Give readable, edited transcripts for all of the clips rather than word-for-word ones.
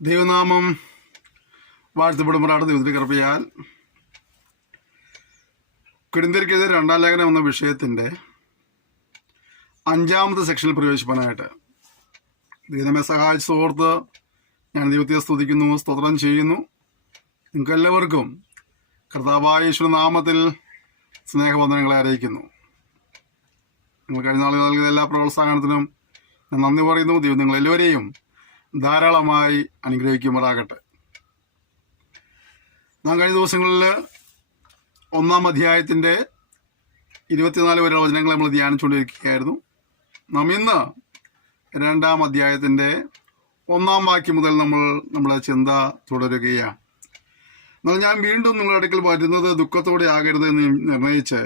ദൈവനാമം വാഴ്ത്തപ്പെടുമ്പോഴാണ് ദൈവത്തിന് കൃപയാൽ കൊരിന്ത്യർക്കെതിരെ 2-ാം ലേഖനം എന്ന വിഷയത്തിൻ്റെ 5-ാമത്തെ സെക്ഷനിൽ പ്രവേശിപ്പാനായിട്ട് ദൈവമേ സഹായിച്ച് ഓർത്ത് ഞാൻ ദൈവത്തെ സ്തുതിക്കുന്നു, സ്തോത്രം ചെയ്യുന്നു. നിങ്ങൾക്കെല്ലാവർക്കും കർത്താവായ യേശുനാമത്തിൽ സ്നേഹവന്ദനങ്ങളെ അറിയിക്കുന്നു. നിങ്ങൾ കഴിഞ്ഞ നാളുകൾ നൽകിയ എല്ലാ പ്രോത്സാഹനത്തിനും ഞാൻ നന്ദി പറയുന്നു. ദൈവം നിങ്ങളെല്ലാവരെയും ധാരാളമായി അനുഗ്രഹിക്കുമാറാകട്ടെ. നാം കഴിഞ്ഞ ദിവസങ്ങളിൽ 1-ാം അധ്യായത്തിൻ്റെ 24 വരെയുള്ള വചനങ്ങൾ നമ്മൾ ധ്യാനിച്ചുകൊണ്ടിരിക്കുകയായിരുന്നു. നാം ഇന്ന് 2-ാം അധ്യായത്തിൻ്റെ 1-ാം വാക്യം മുതൽ നമ്മുടെ ചിന്ത തുടരുകയാണ്. എന്നാൽ ഞാൻ വീണ്ടും നിങ്ങളുടെ അടുക്കൽ വരുന്നത് ദുഃഖത്തോടെ ആകരുത് എന്ന് നിർണയിച്ച്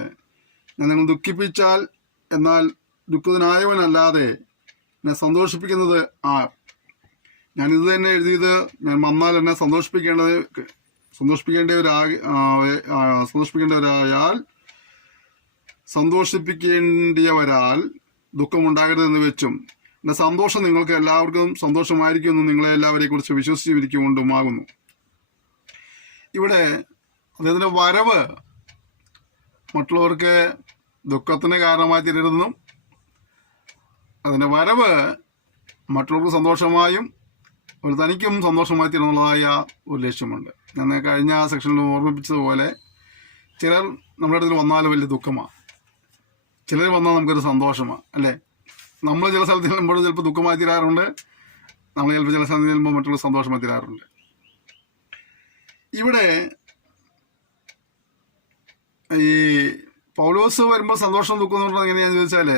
ഞാൻ നിങ്ങൾ ദുഃഖിപ്പിച്ചാൽ, എന്നാൽ ദുഃഖിതനായവനല്ലാതെ എന്നെ സന്തോഷിപ്പിക്കുന്നത് ഞാനിത് തന്നെ എഴുതിയത്, ഞാൻ വന്നാൽ എന്നെ സന്തോഷിപ്പിക്കേണ്ടിയവരാൽ ദുഃഖമുണ്ടാകരുതെന്ന് വെച്ചും എൻ്റെ സന്തോഷം നിങ്ങൾക്ക് എല്ലാവർക്കും സന്തോഷമായിരിക്കുമെന്ന് നിങ്ങളെ എല്ലാവരെയും കുറിച്ച് വിശ്വസിച്ചിരിക്കൊണ്ടുമാകുന്നു. ഇവിടെ അദ്ദേഹത്തിൻ്റെ വരവ് മറ്റുള്ളവർക്ക് ദുഃഖത്തിന് കാരണമായി തീരരുതെന്നും അതിൻ്റെ വരവ് മറ്റുള്ളവർക്ക് സന്തോഷമായും ഒരു തനിക്കും സന്തോഷമായി തീരുന്നതായ ഒരു ലക്ഷ്യമുണ്ട്. ഞാൻ കഴിഞ്ഞ സെക്ഷനിൽ ഓർമ്മിപ്പിച്ചതുപോലെ ചിലർ നമ്മുടെ അടുത്ത് വന്നാൽ വലിയ ദുഃഖമാണ്, ചിലർ വന്നാൽ നമുക്കൊരു സന്തോഷമാണ്, അല്ലേ? നമ്മൾ ചില സ്ഥലത്ത് ചെല്ലുമ്പോൾ ചിലപ്പോൾ ദുഃഖമായി തീരാറുണ്ട്, നമ്മൾ ചിലപ്പോൾ ചില സ്ഥലത്ത് ചെല്ലുമ്പോൾ മറ്റുള്ള സന്തോഷമായി തീരാറുണ്ട്. ഇവിടെ ഈ പൗലോസ് വരുമ്പോൾ സന്തോഷം ദുഃഖം എന്ന് പറഞ്ഞാൽ എങ്ങനെയാണെന്ന് ചോദിച്ചാൽ,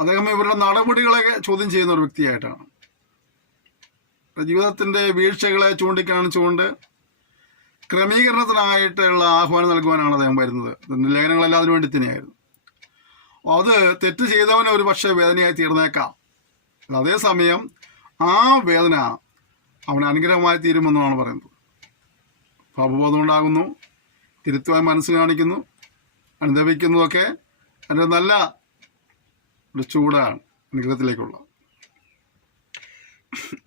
അദ്ദേഹം ഇവരുടെ നടപടികളെ ചോദ്യം ചെയ്യുന്ന ഒരു വ്യക്തിയായിട്ടാണ്. ജീവിതത്തിൻ്റെ വീഴ്ചകളെ ചൂണ്ടിക്കാണിച്ചുകൊണ്ട് ക്രമീകരണത്തിനായിട്ടുള്ള ആഹ്വാനം നൽകുവാനാണ് അദ്ദേഹം വരുന്നത്. ഇതിൻ്റെ ലേഖനങ്ങളെല്ലാം അതിനു വേണ്ടി തന്നെയായിരുന്നു. അത് തെറ്റ് ചെയ്തവന് ഒരു പക്ഷേ വേദനയായി തീർന്നേക്കാം, അതേസമയം ആ വേദന അവന് അനുഗ്രഹമായി തീരുമെന്നാണ് പറയുന്നത്. പാപബോധം ഉണ്ടാകുന്നു, തിരുത്തുവാൻ മനസ്സ് കാണിക്കുന്നു, അനുഭവിക്കുന്നതൊക്കെ അതിൻ്റെ നല്ല ഒരു ചൂടാണ് അനുഗ്രഹത്തിലേക്കുള്ള.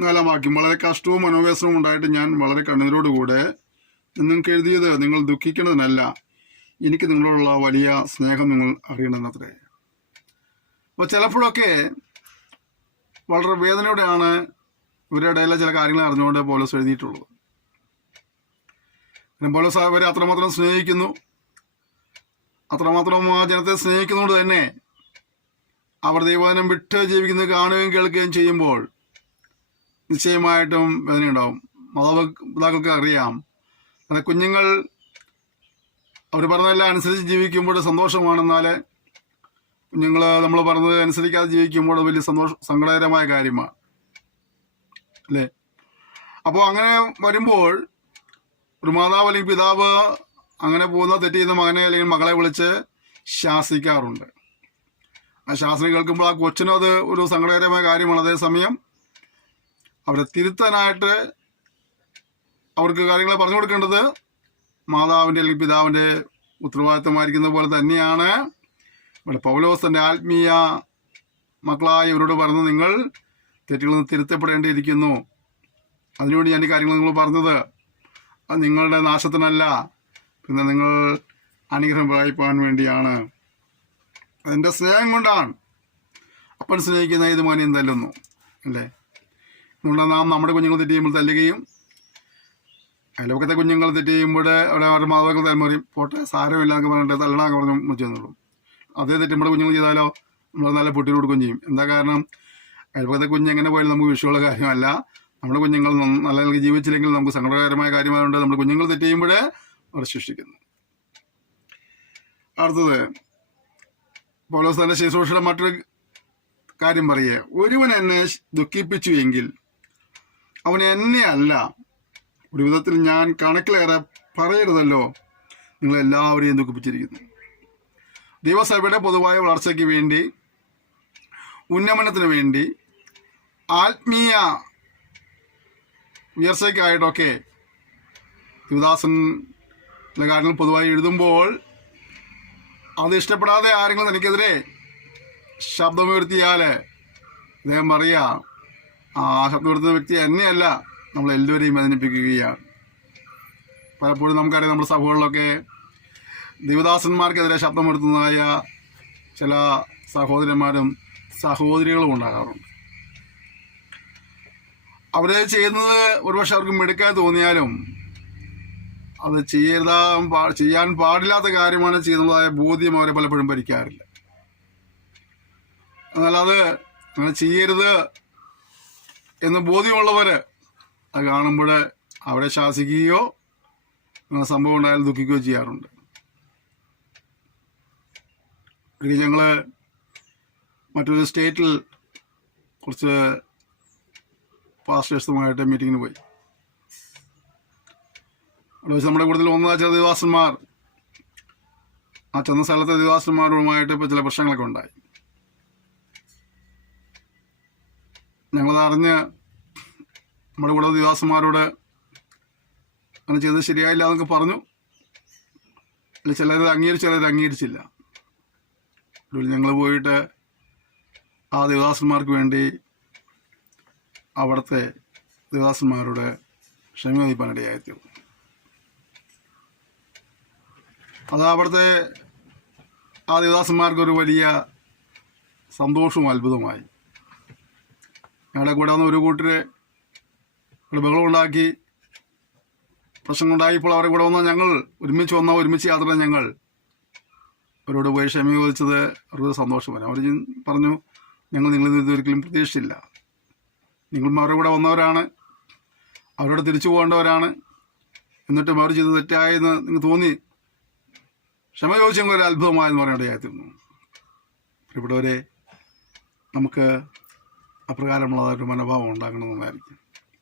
4-ാം വാക്യം, വളരെ കഷ്ടവും മനോവ്യസനവും ഉണ്ടായിട്ട് ഞാൻ വളരെ കണ്ണീരോടുകൂടെ നിങ്ങൾക്ക് എഴുതിയത് നിങ്ങൾ ദുഃഖിക്കുന്നതിനല്ല, എനിക്ക് നിങ്ങളോടുള്ള വലിയ സ്നേഹം നിങ്ങൾ അറിയണമെന്നത്രേ. അപ്പോൾ ചിലപ്പോഴൊക്കെ വളരെ വേദനയോടെയാണ് ഇവരുടെ ഇടയിലെ ചില കാര്യങ്ങൾ അറിഞ്ഞുകൊണ്ട് പൗലോസ് എഴുതിയിട്ടുള്ളത്. പൗലോസ് അവരെ അത്രമാത്രം സ്നേഹിക്കുന്നു, അത്രമാത്രം ആ ജനത്തെ സ്നേഹിക്കുന്നതുകൊണ്ട് തന്നെ അവർ ദൈവവചനം വിട്ട് ജീവിക്കുന്നത് കാണുകയും കേൾക്കുകയും ചെയ്യുമ്പോൾ നിശ്ചയമായിട്ടും വേദനയുണ്ടാവും. മാതാപിതാക്കൾക്ക് അറിയാം, അങ്ങനെ കുഞ്ഞുങ്ങൾ അവർ പറഞ്ഞതെല്ലാം അനുസരിച്ച് ജീവിക്കുമ്പോൾ സന്തോഷമാണെന്നാൽ കുഞ്ഞുങ്ങൾ നമ്മൾ പറഞ്ഞത് അനുസരിക്കാതെ ജീവിക്കുമ്പോൾ വലിയ സങ്കടകരമായ കാര്യമാണ്, അല്ലേ? അപ്പോൾ അങ്ങനെ വരുമ്പോൾ ഒരു മാതാവ് അല്ലെങ്കിൽ പിതാവ് അങ്ങനെ പോകുന്ന തെറ്റ് ചെയ്യുന്ന മകനെ അല്ലെങ്കിൽ മകളെ വിളിച്ച് ശാസിക്കാറുണ്ട്. ആ ശാസന കേൾക്കുമ്പോൾ ആ കൊച്ചിനും അത് ഒരു സങ്കടകരമായ കാര്യമാണ്. അതേസമയം അവരെ തിരുത്താനായിട്ട് അവർക്ക് കാര്യങ്ങൾ പറഞ്ഞു കൊടുക്കേണ്ടത് മാതാവിൻ്റെ അല്ലെങ്കിൽ പിതാവിൻ്റെ ഉത്തരവാദിത്തമായിരിക്കുന്ന പോലെ തന്നെയാണ് ഇവിടെ പൗലോസ് തൻ്റെ ആത്മീയ മക്കളായ ഇവരോട് പറഞ്ഞത്, നിങ്ങൾ തെറ്റുകളിൽ നിന്ന് തിരുത്തപ്പെടേണ്ടിയിരിക്കുന്നു. അതിനുവേണ്ടി ഞാൻ ഈ കാര്യങ്ങൾ നിങ്ങൾ പറഞ്ഞത് അത് നിങ്ങളുടെ നാശത്തിനല്ല, പിന്നെ നിങ്ങൾ അനുഗ്രഹം പ്രാപിപ്പാൻ വേണ്ടിയാണ്. അതിൻ്റെ സ്നേഹം കൊണ്ടാണ്. അപ്പൻ സ്നേഹിക്കുന്ന ഇത് മോനെയും തല്ലുന്നു, അല്ലേ? അതുകൊണ്ട് നാം നമ്മുടെ കുഞ്ഞുങ്ങൾ തെറ്റ് ചെയ്യുമ്പോൾ തല്ലുകയും അയൽവക്കത്തെ കുഞ്ഞുങ്ങൾ തെറ്റ് ചെയ്യുമ്പോൾ അവിടെ അവരുടെ മാതാപിതാക്കൾ തലമുറയും പോട്ടെ സാരമില്ല എന്നൊക്കെ പറഞ്ഞിട്ട് തല്ലണൊക്കെ പറഞ്ഞു മുച്ചെന്നുള്ളൂ. അതേ തെറ്റ് നമ്മുടെ കുഞ്ഞുങ്ങൾ ചെയ്താലോ നമ്മൾ നല്ല പൊട്ടി കൊടുക്കുകയും ചെയ്യും. എന്താ കാരണം? അയൽവക്കത്തെ കുഞ്ഞെങ്ങനെ പോയാലും നമുക്ക് വിഷയമുള്ള കാര്യമല്ല. നമ്മുടെ കുഞ്ഞുങ്ങൾ നല്ല നിലയ്ക്ക് ജീവിച്ചില്ലെങ്കിൽ നമുക്ക് സങ്കടകരമായ കാര്യമായതുകൊണ്ട് നമ്മുടെ കുഞ്ഞുങ്ങൾ തെറ്റ് ചെയ്യുമ്പോൾ അവർ ശിക്ഷിക്കുന്നു. അടുത്തത് പൗലോസ് തന്റെ ശുശ്രൂഷയുടെ മറ്റൊരു കാര്യം പറയേ, ഒരുവൻ എന്നെ ദുഃഖിപ്പിച്ചു എങ്കിൽ അവൻ എന്നെ അല്ല, ഒരു വിധത്തിൽ ഞാൻ കണക്കിലേറെ പറയരുതല്ലോ, നിങ്ങളെല്ലാവരെയും ദുഃഖിപ്പിച്ചിരിക്കുന്നു. ദൈവസഭയുടെ പൊതുവായ വളർച്ചയ്ക്ക് വേണ്ടി, ഉന്നമനത്തിന് വേണ്ടി, ആത്മീയ ഉയർച്ചയ്ക്കായിട്ടൊക്കെ യുവദാസൻ്റെ കാര്യങ്ങൾ പൊതുവായി എഴുതുമ്പോൾ അത് ഇഷ്ടപ്പെടാതെ ആരെങ്കിലും തനിക്കെതിരെ ശബ്ദമുയർത്തിയാൽ അദ്ദേഹം പറയുക, ആ ശബ്ദമുയർത്തുന്ന വ്യക്തി എന്നെയല്ല, നമ്മളെല്ലാവരെയും വേദനിപ്പിക്കുകയാണ്. പലപ്പോഴും നമുക്കറിയാം, നമ്മുടെ സഭകളിലൊക്കെ ദൈവദാസന്മാർക്കെതിരെ ശബ്ദമെടുത്തുന്നതായ ചില സഹോദരന്മാരും സഹോദരികളും ഉണ്ടാകാറുണ്ട്. അവർ ചെയ്യുന്നത് ഒരുപക്ഷെ അവർക്ക് മിടുക്കായി തോന്നിയാലും അത് ചെയ്യാൻ പാടില്ലാത്ത കാര്യമാണ് ചെയ്യുന്നതായ ബോധ്യം അവരെ പലപ്പോഴും ഭരിക്കാറില്ല. എന്നാൽ അത് അങ്ങനെ ചെയ്യരുത് എന്ന് ബോധ്യമുള്ളവർ അത് കാണുമ്പോൾ അവരെ ശാസിക്കുകയോ അങ്ങനെ സംഭവം ഉണ്ടായാൽ ദുഃഖിക്കുകയോ ചെയ്യാറുണ്ട്. ഞങ്ങൾ മറ്റൊരു സ്റ്റേറ്റിൽ കുറച്ച് പാസ്റ്റേഴ്സുമായിട്ട് മീറ്റിങ്ങിന് പോയി. അവിടെ വെച്ച് നമ്മുടെ കൂടുതൽ ഒന്നാ ചില ദേവാസന്മാർ ആ ചെന്ന സ്ഥലത്തെ ദേവാസന്മാരുമായിട്ട് ഇപ്പോൾ ചില പ്രശ്നങ്ങളൊക്കെ ഉണ്ടായി. ഞങ്ങളതറിഞ്ഞ് നമ്മുടെ കൂടെ ദേവാസന്മാരോട് അങ്ങനെ ചെയ്തത് ശരിയായില്ല എന്നൊക്കെ പറഞ്ഞു. അല്ല, ചിലത് അംഗീകരിച്ചു, ചിലത് അംഗീകരിച്ചില്ല. ഞങ്ങൾ പോയിട്ട് ആ ദേവദാസന്മാർക്ക് വേണ്ടി അവിടുത്തെ ദേവദാസന്മാരോട് ക്ഷമ ചോദിക്കാനിടയായിത്തീർന്നു. അത് അവിടുത്തെ ആ ദേവദാസന്മാർക്കൊരു വലിയ സന്തോഷവും അത്ഭുതമായി. ഞങ്ങളുടെ കൂടെ വന്ന ഒരു കൂട്ടര് ഇവിടെ ബഹളമുണ്ടാക്കി, പ്രശ്നങ്ങളുണ്ടായപ്പോൾ അവരെ കൂടെ വന്ന ഞങ്ങൾ ഒരുമിച്ച് യാത്ര ഞങ്ങൾ അവരോട് പോയി ക്ഷമ ചോദിച്ചത് അവർക്ക് സന്തോഷമായി. അവർ പറഞ്ഞു, ഞങ്ങൾ നിങ്ങളിത് ഒരിക്കലും പ്രതീക്ഷിച്ചില്ല. നിങ്ങളും അവരുടെ കൂടെ വന്നവരാണ്, അവരോട് തിരിച്ചു പോകേണ്ടവരാണ്, എന്നിട്ടും അവർ ചെയ്ത് തെറ്റായെന്ന് നിങ്ങൾക്ക് തോന്നി. ക്ഷമ ചോദിച്ചു ഞങ്ങളൊരു അത്ഭുതമായെന്ന് പറയേണ്ടതായിരുന്നു. ഇവിടെവരെ നമുക്ക് അപ്രകാരമുള്ളതായൊരു മനോഭാവം ഉണ്ടാകണമെന്നായിരിക്കും.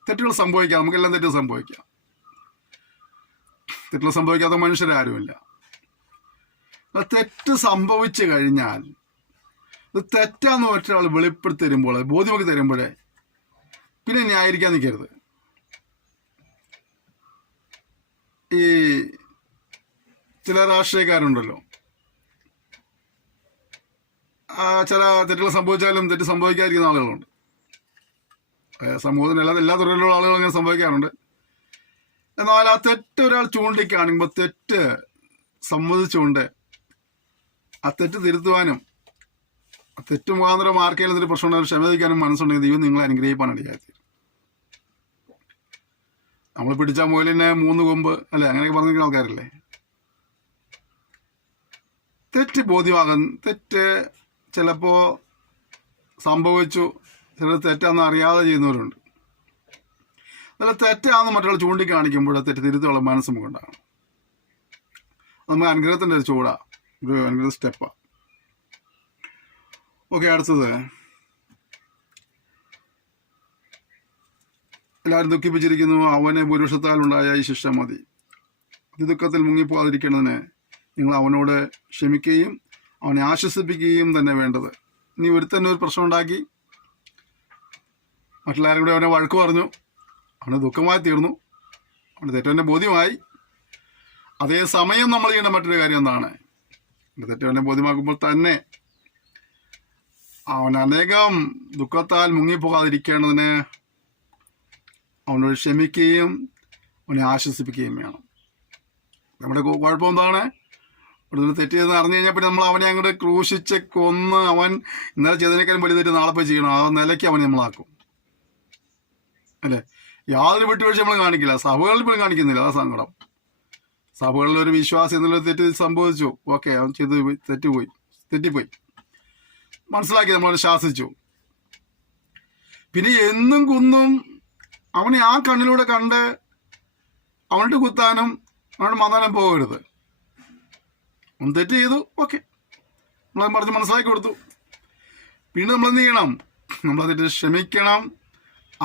തെറ്റുകൾ സംഭവിക്കാം, നമുക്കെല്ലാം തെറ്റുകൾ സംഭവിക്കാം. തെറ്റുകൾ സംഭവിക്കാത്ത മനുഷ്യരാരുമില്ല. തെറ്റ് സംഭവിച്ചു കഴിഞ്ഞാൽ ഇത് തെറ്റാന്ന് ഒരാൾ വെളിപ്പെടുത്തി തരുമ്പോൾ, ബോധ്യമൊക്കെ തരുമ്പോഴേ പിന്നെ ന്യായീകരിക്കാൻ നിൽക്കരുത്. ഈ ചില രാഷ്ട്രീയക്കാരുണ്ടല്ലോ, ചില തെറ്റുകൾ സംഭവിച്ചാലും തെറ്റ് സംഭവിക്കാതിരിക്കുന്ന ആളുകളുണ്ട്. സമൂഹത്തിന് എല്ലാ തുറയിലുള്ള ആളുകൾ അങ്ങനെ സംഭവിക്കാറുണ്ട്. എന്നാൽ ആ തെറ്റ് ഒരാൾ ചൂണ്ടിക്കാണുമ്പോൾ തെറ്റ് സമ്മതിച്ചുകൊണ്ട് ആ തെറ്റ് തിരുത്തുവാനും ആ തെറ്റ് മുഖാന്തരം ആർക്കെങ്കിലും ഒരു പ്രശ്നം ഉണ്ടായാലും ക്ഷമിക്കാനും മനസ്സുണ്ടെങ്കിൽ ദൈവം നിങ്ങളെ അനുഗ്രഹിക്കാനാണ് ഇടയാക്കി. നമ്മൾ പിടിച്ച മുയലിനെ 3 കൊമ്പ് അല്ലെ, അങ്ങനെയൊക്കെ പറഞ്ഞിരിക്കുന്ന ആൾക്കാരല്ലേ. തെറ്റ് ബോധ്യമാകും. തെറ്റ് ചിലപ്പോൾ സംഭവിച്ചു, ചിലർ തെറ്റാന്ന് അറിയാതെ ചെയ്യുന്നവരുണ്ട്. അല്ല, തെറ്റാന്ന് മറ്റുള്ള ചൂണ്ടിക്കാണിക്കുമ്പോൾ തെറ്റ് തിരുത്തുള്ള മനസ്സ് നമുക്കുണ്ടാകണം. നമുക്ക് അനുഗ്രഹത്തിൻ്റെ ഒരു ചൂടാണ്, ഒരു അനുഗ്രഹ സ്റ്റെപ്പാണ്. ഓക്കെ, അടുത്തത് എല്ലാവരും ദുഃഖിപ്പിച്ചിരിക്കുന്നു, അവനെ ഭൂരിപക്ഷത്താൽ ഉണ്ടായ ഈ ശിക്ഷ മതി. ദുഃഖത്തിൽ മുങ്ങിപ്പോകാതിരിക്കേണ്ടതിന് നിങ്ങൾ അവനോട് ക്ഷമിക്കുകയും അവനെ ആശ്വസിപ്പിക്കുകയും തന്നെ വേണ്ടത്. നീ ഒരുത്തന്നെ ഒരു പ്രശ്നം ഉണ്ടാക്കി മറ്റുള്ളവരും കൂടെ അവനെ വഴക്ക് പറഞ്ഞു, അവന് ദുഃഖമായി തീർന്നു, അവന് തെറ്റവൻ്റെ ബോധ്യമായി. അതേസമയം നമ്മൾ ചെയ്യേണ്ട മറ്റൊരു കാര്യം എന്താണ്? തെറ്റവനെ ബോധ്യമാക്കുമ്പോൾ തന്നെ അവൻ അനേകം ദുഃഖത്താൽ മുങ്ങിപ്പോകാതിരിക്കേണ്ടതിന് അവനോട് ക്ഷമിക്കുകയും അവനെ ആശ്വസിപ്പിക്കുകയും വേണം. നമ്മുടെ കുഴപ്പം എന്താണ്? ഇവിടെ തെറ്റ് ചെയ്തെന്ന് അറിഞ്ഞു കഴിഞ്ഞാൽ പിന്നെ നമ്മൾ അവനെ അങ്ങോട്ട് ക്രൂശിച്ച് കൊന്ന് അവൻ ഇന്നലെ ചെയ്തതിനേക്കാളും വലിയ തെറ്റ് നാളെ പോയി ചെയ്യണം, ആ നിലയ്ക്ക് അവനെ നമ്മളാക്കും അല്ലേ. യാതൊരു വിട്ടുവീഴ്ച നമ്മൾ കാണിക്കില്ല, സഭകളിൽ പോലും കാണിക്കുന്നില്ല. അതാ സങ്കടം. സഭകളിൽ ഒരു വിശ്വാസം എന്നുള്ള തെറ്റ് സംഭവിച്ചു, ഓക്കെ, അവൻ ചെയ്ത് തെറ്റിപ്പോയി, മനസ്സിലാക്കി, നമ്മളവനെ ശാസിച്ചു. പിന്നെ എന്നും കുന്നും അവനെ ആ കണ്ണിലൂടെ കണ്ട് അവനോട് കുത്താനും അവനോട് മതാനും പോകരുത്. അവൻ തെറ്റ് ചെയ്തു, ഓക്കെ, നമ്മളത് പറഞ്ഞ് മനസ്സിലാക്കി കൊടുത്തു. പിന്നെ നമ്മളെന്ത് ചെയ്യണം? നമ്മളതിട്ട് ക്ഷമിക്കണം,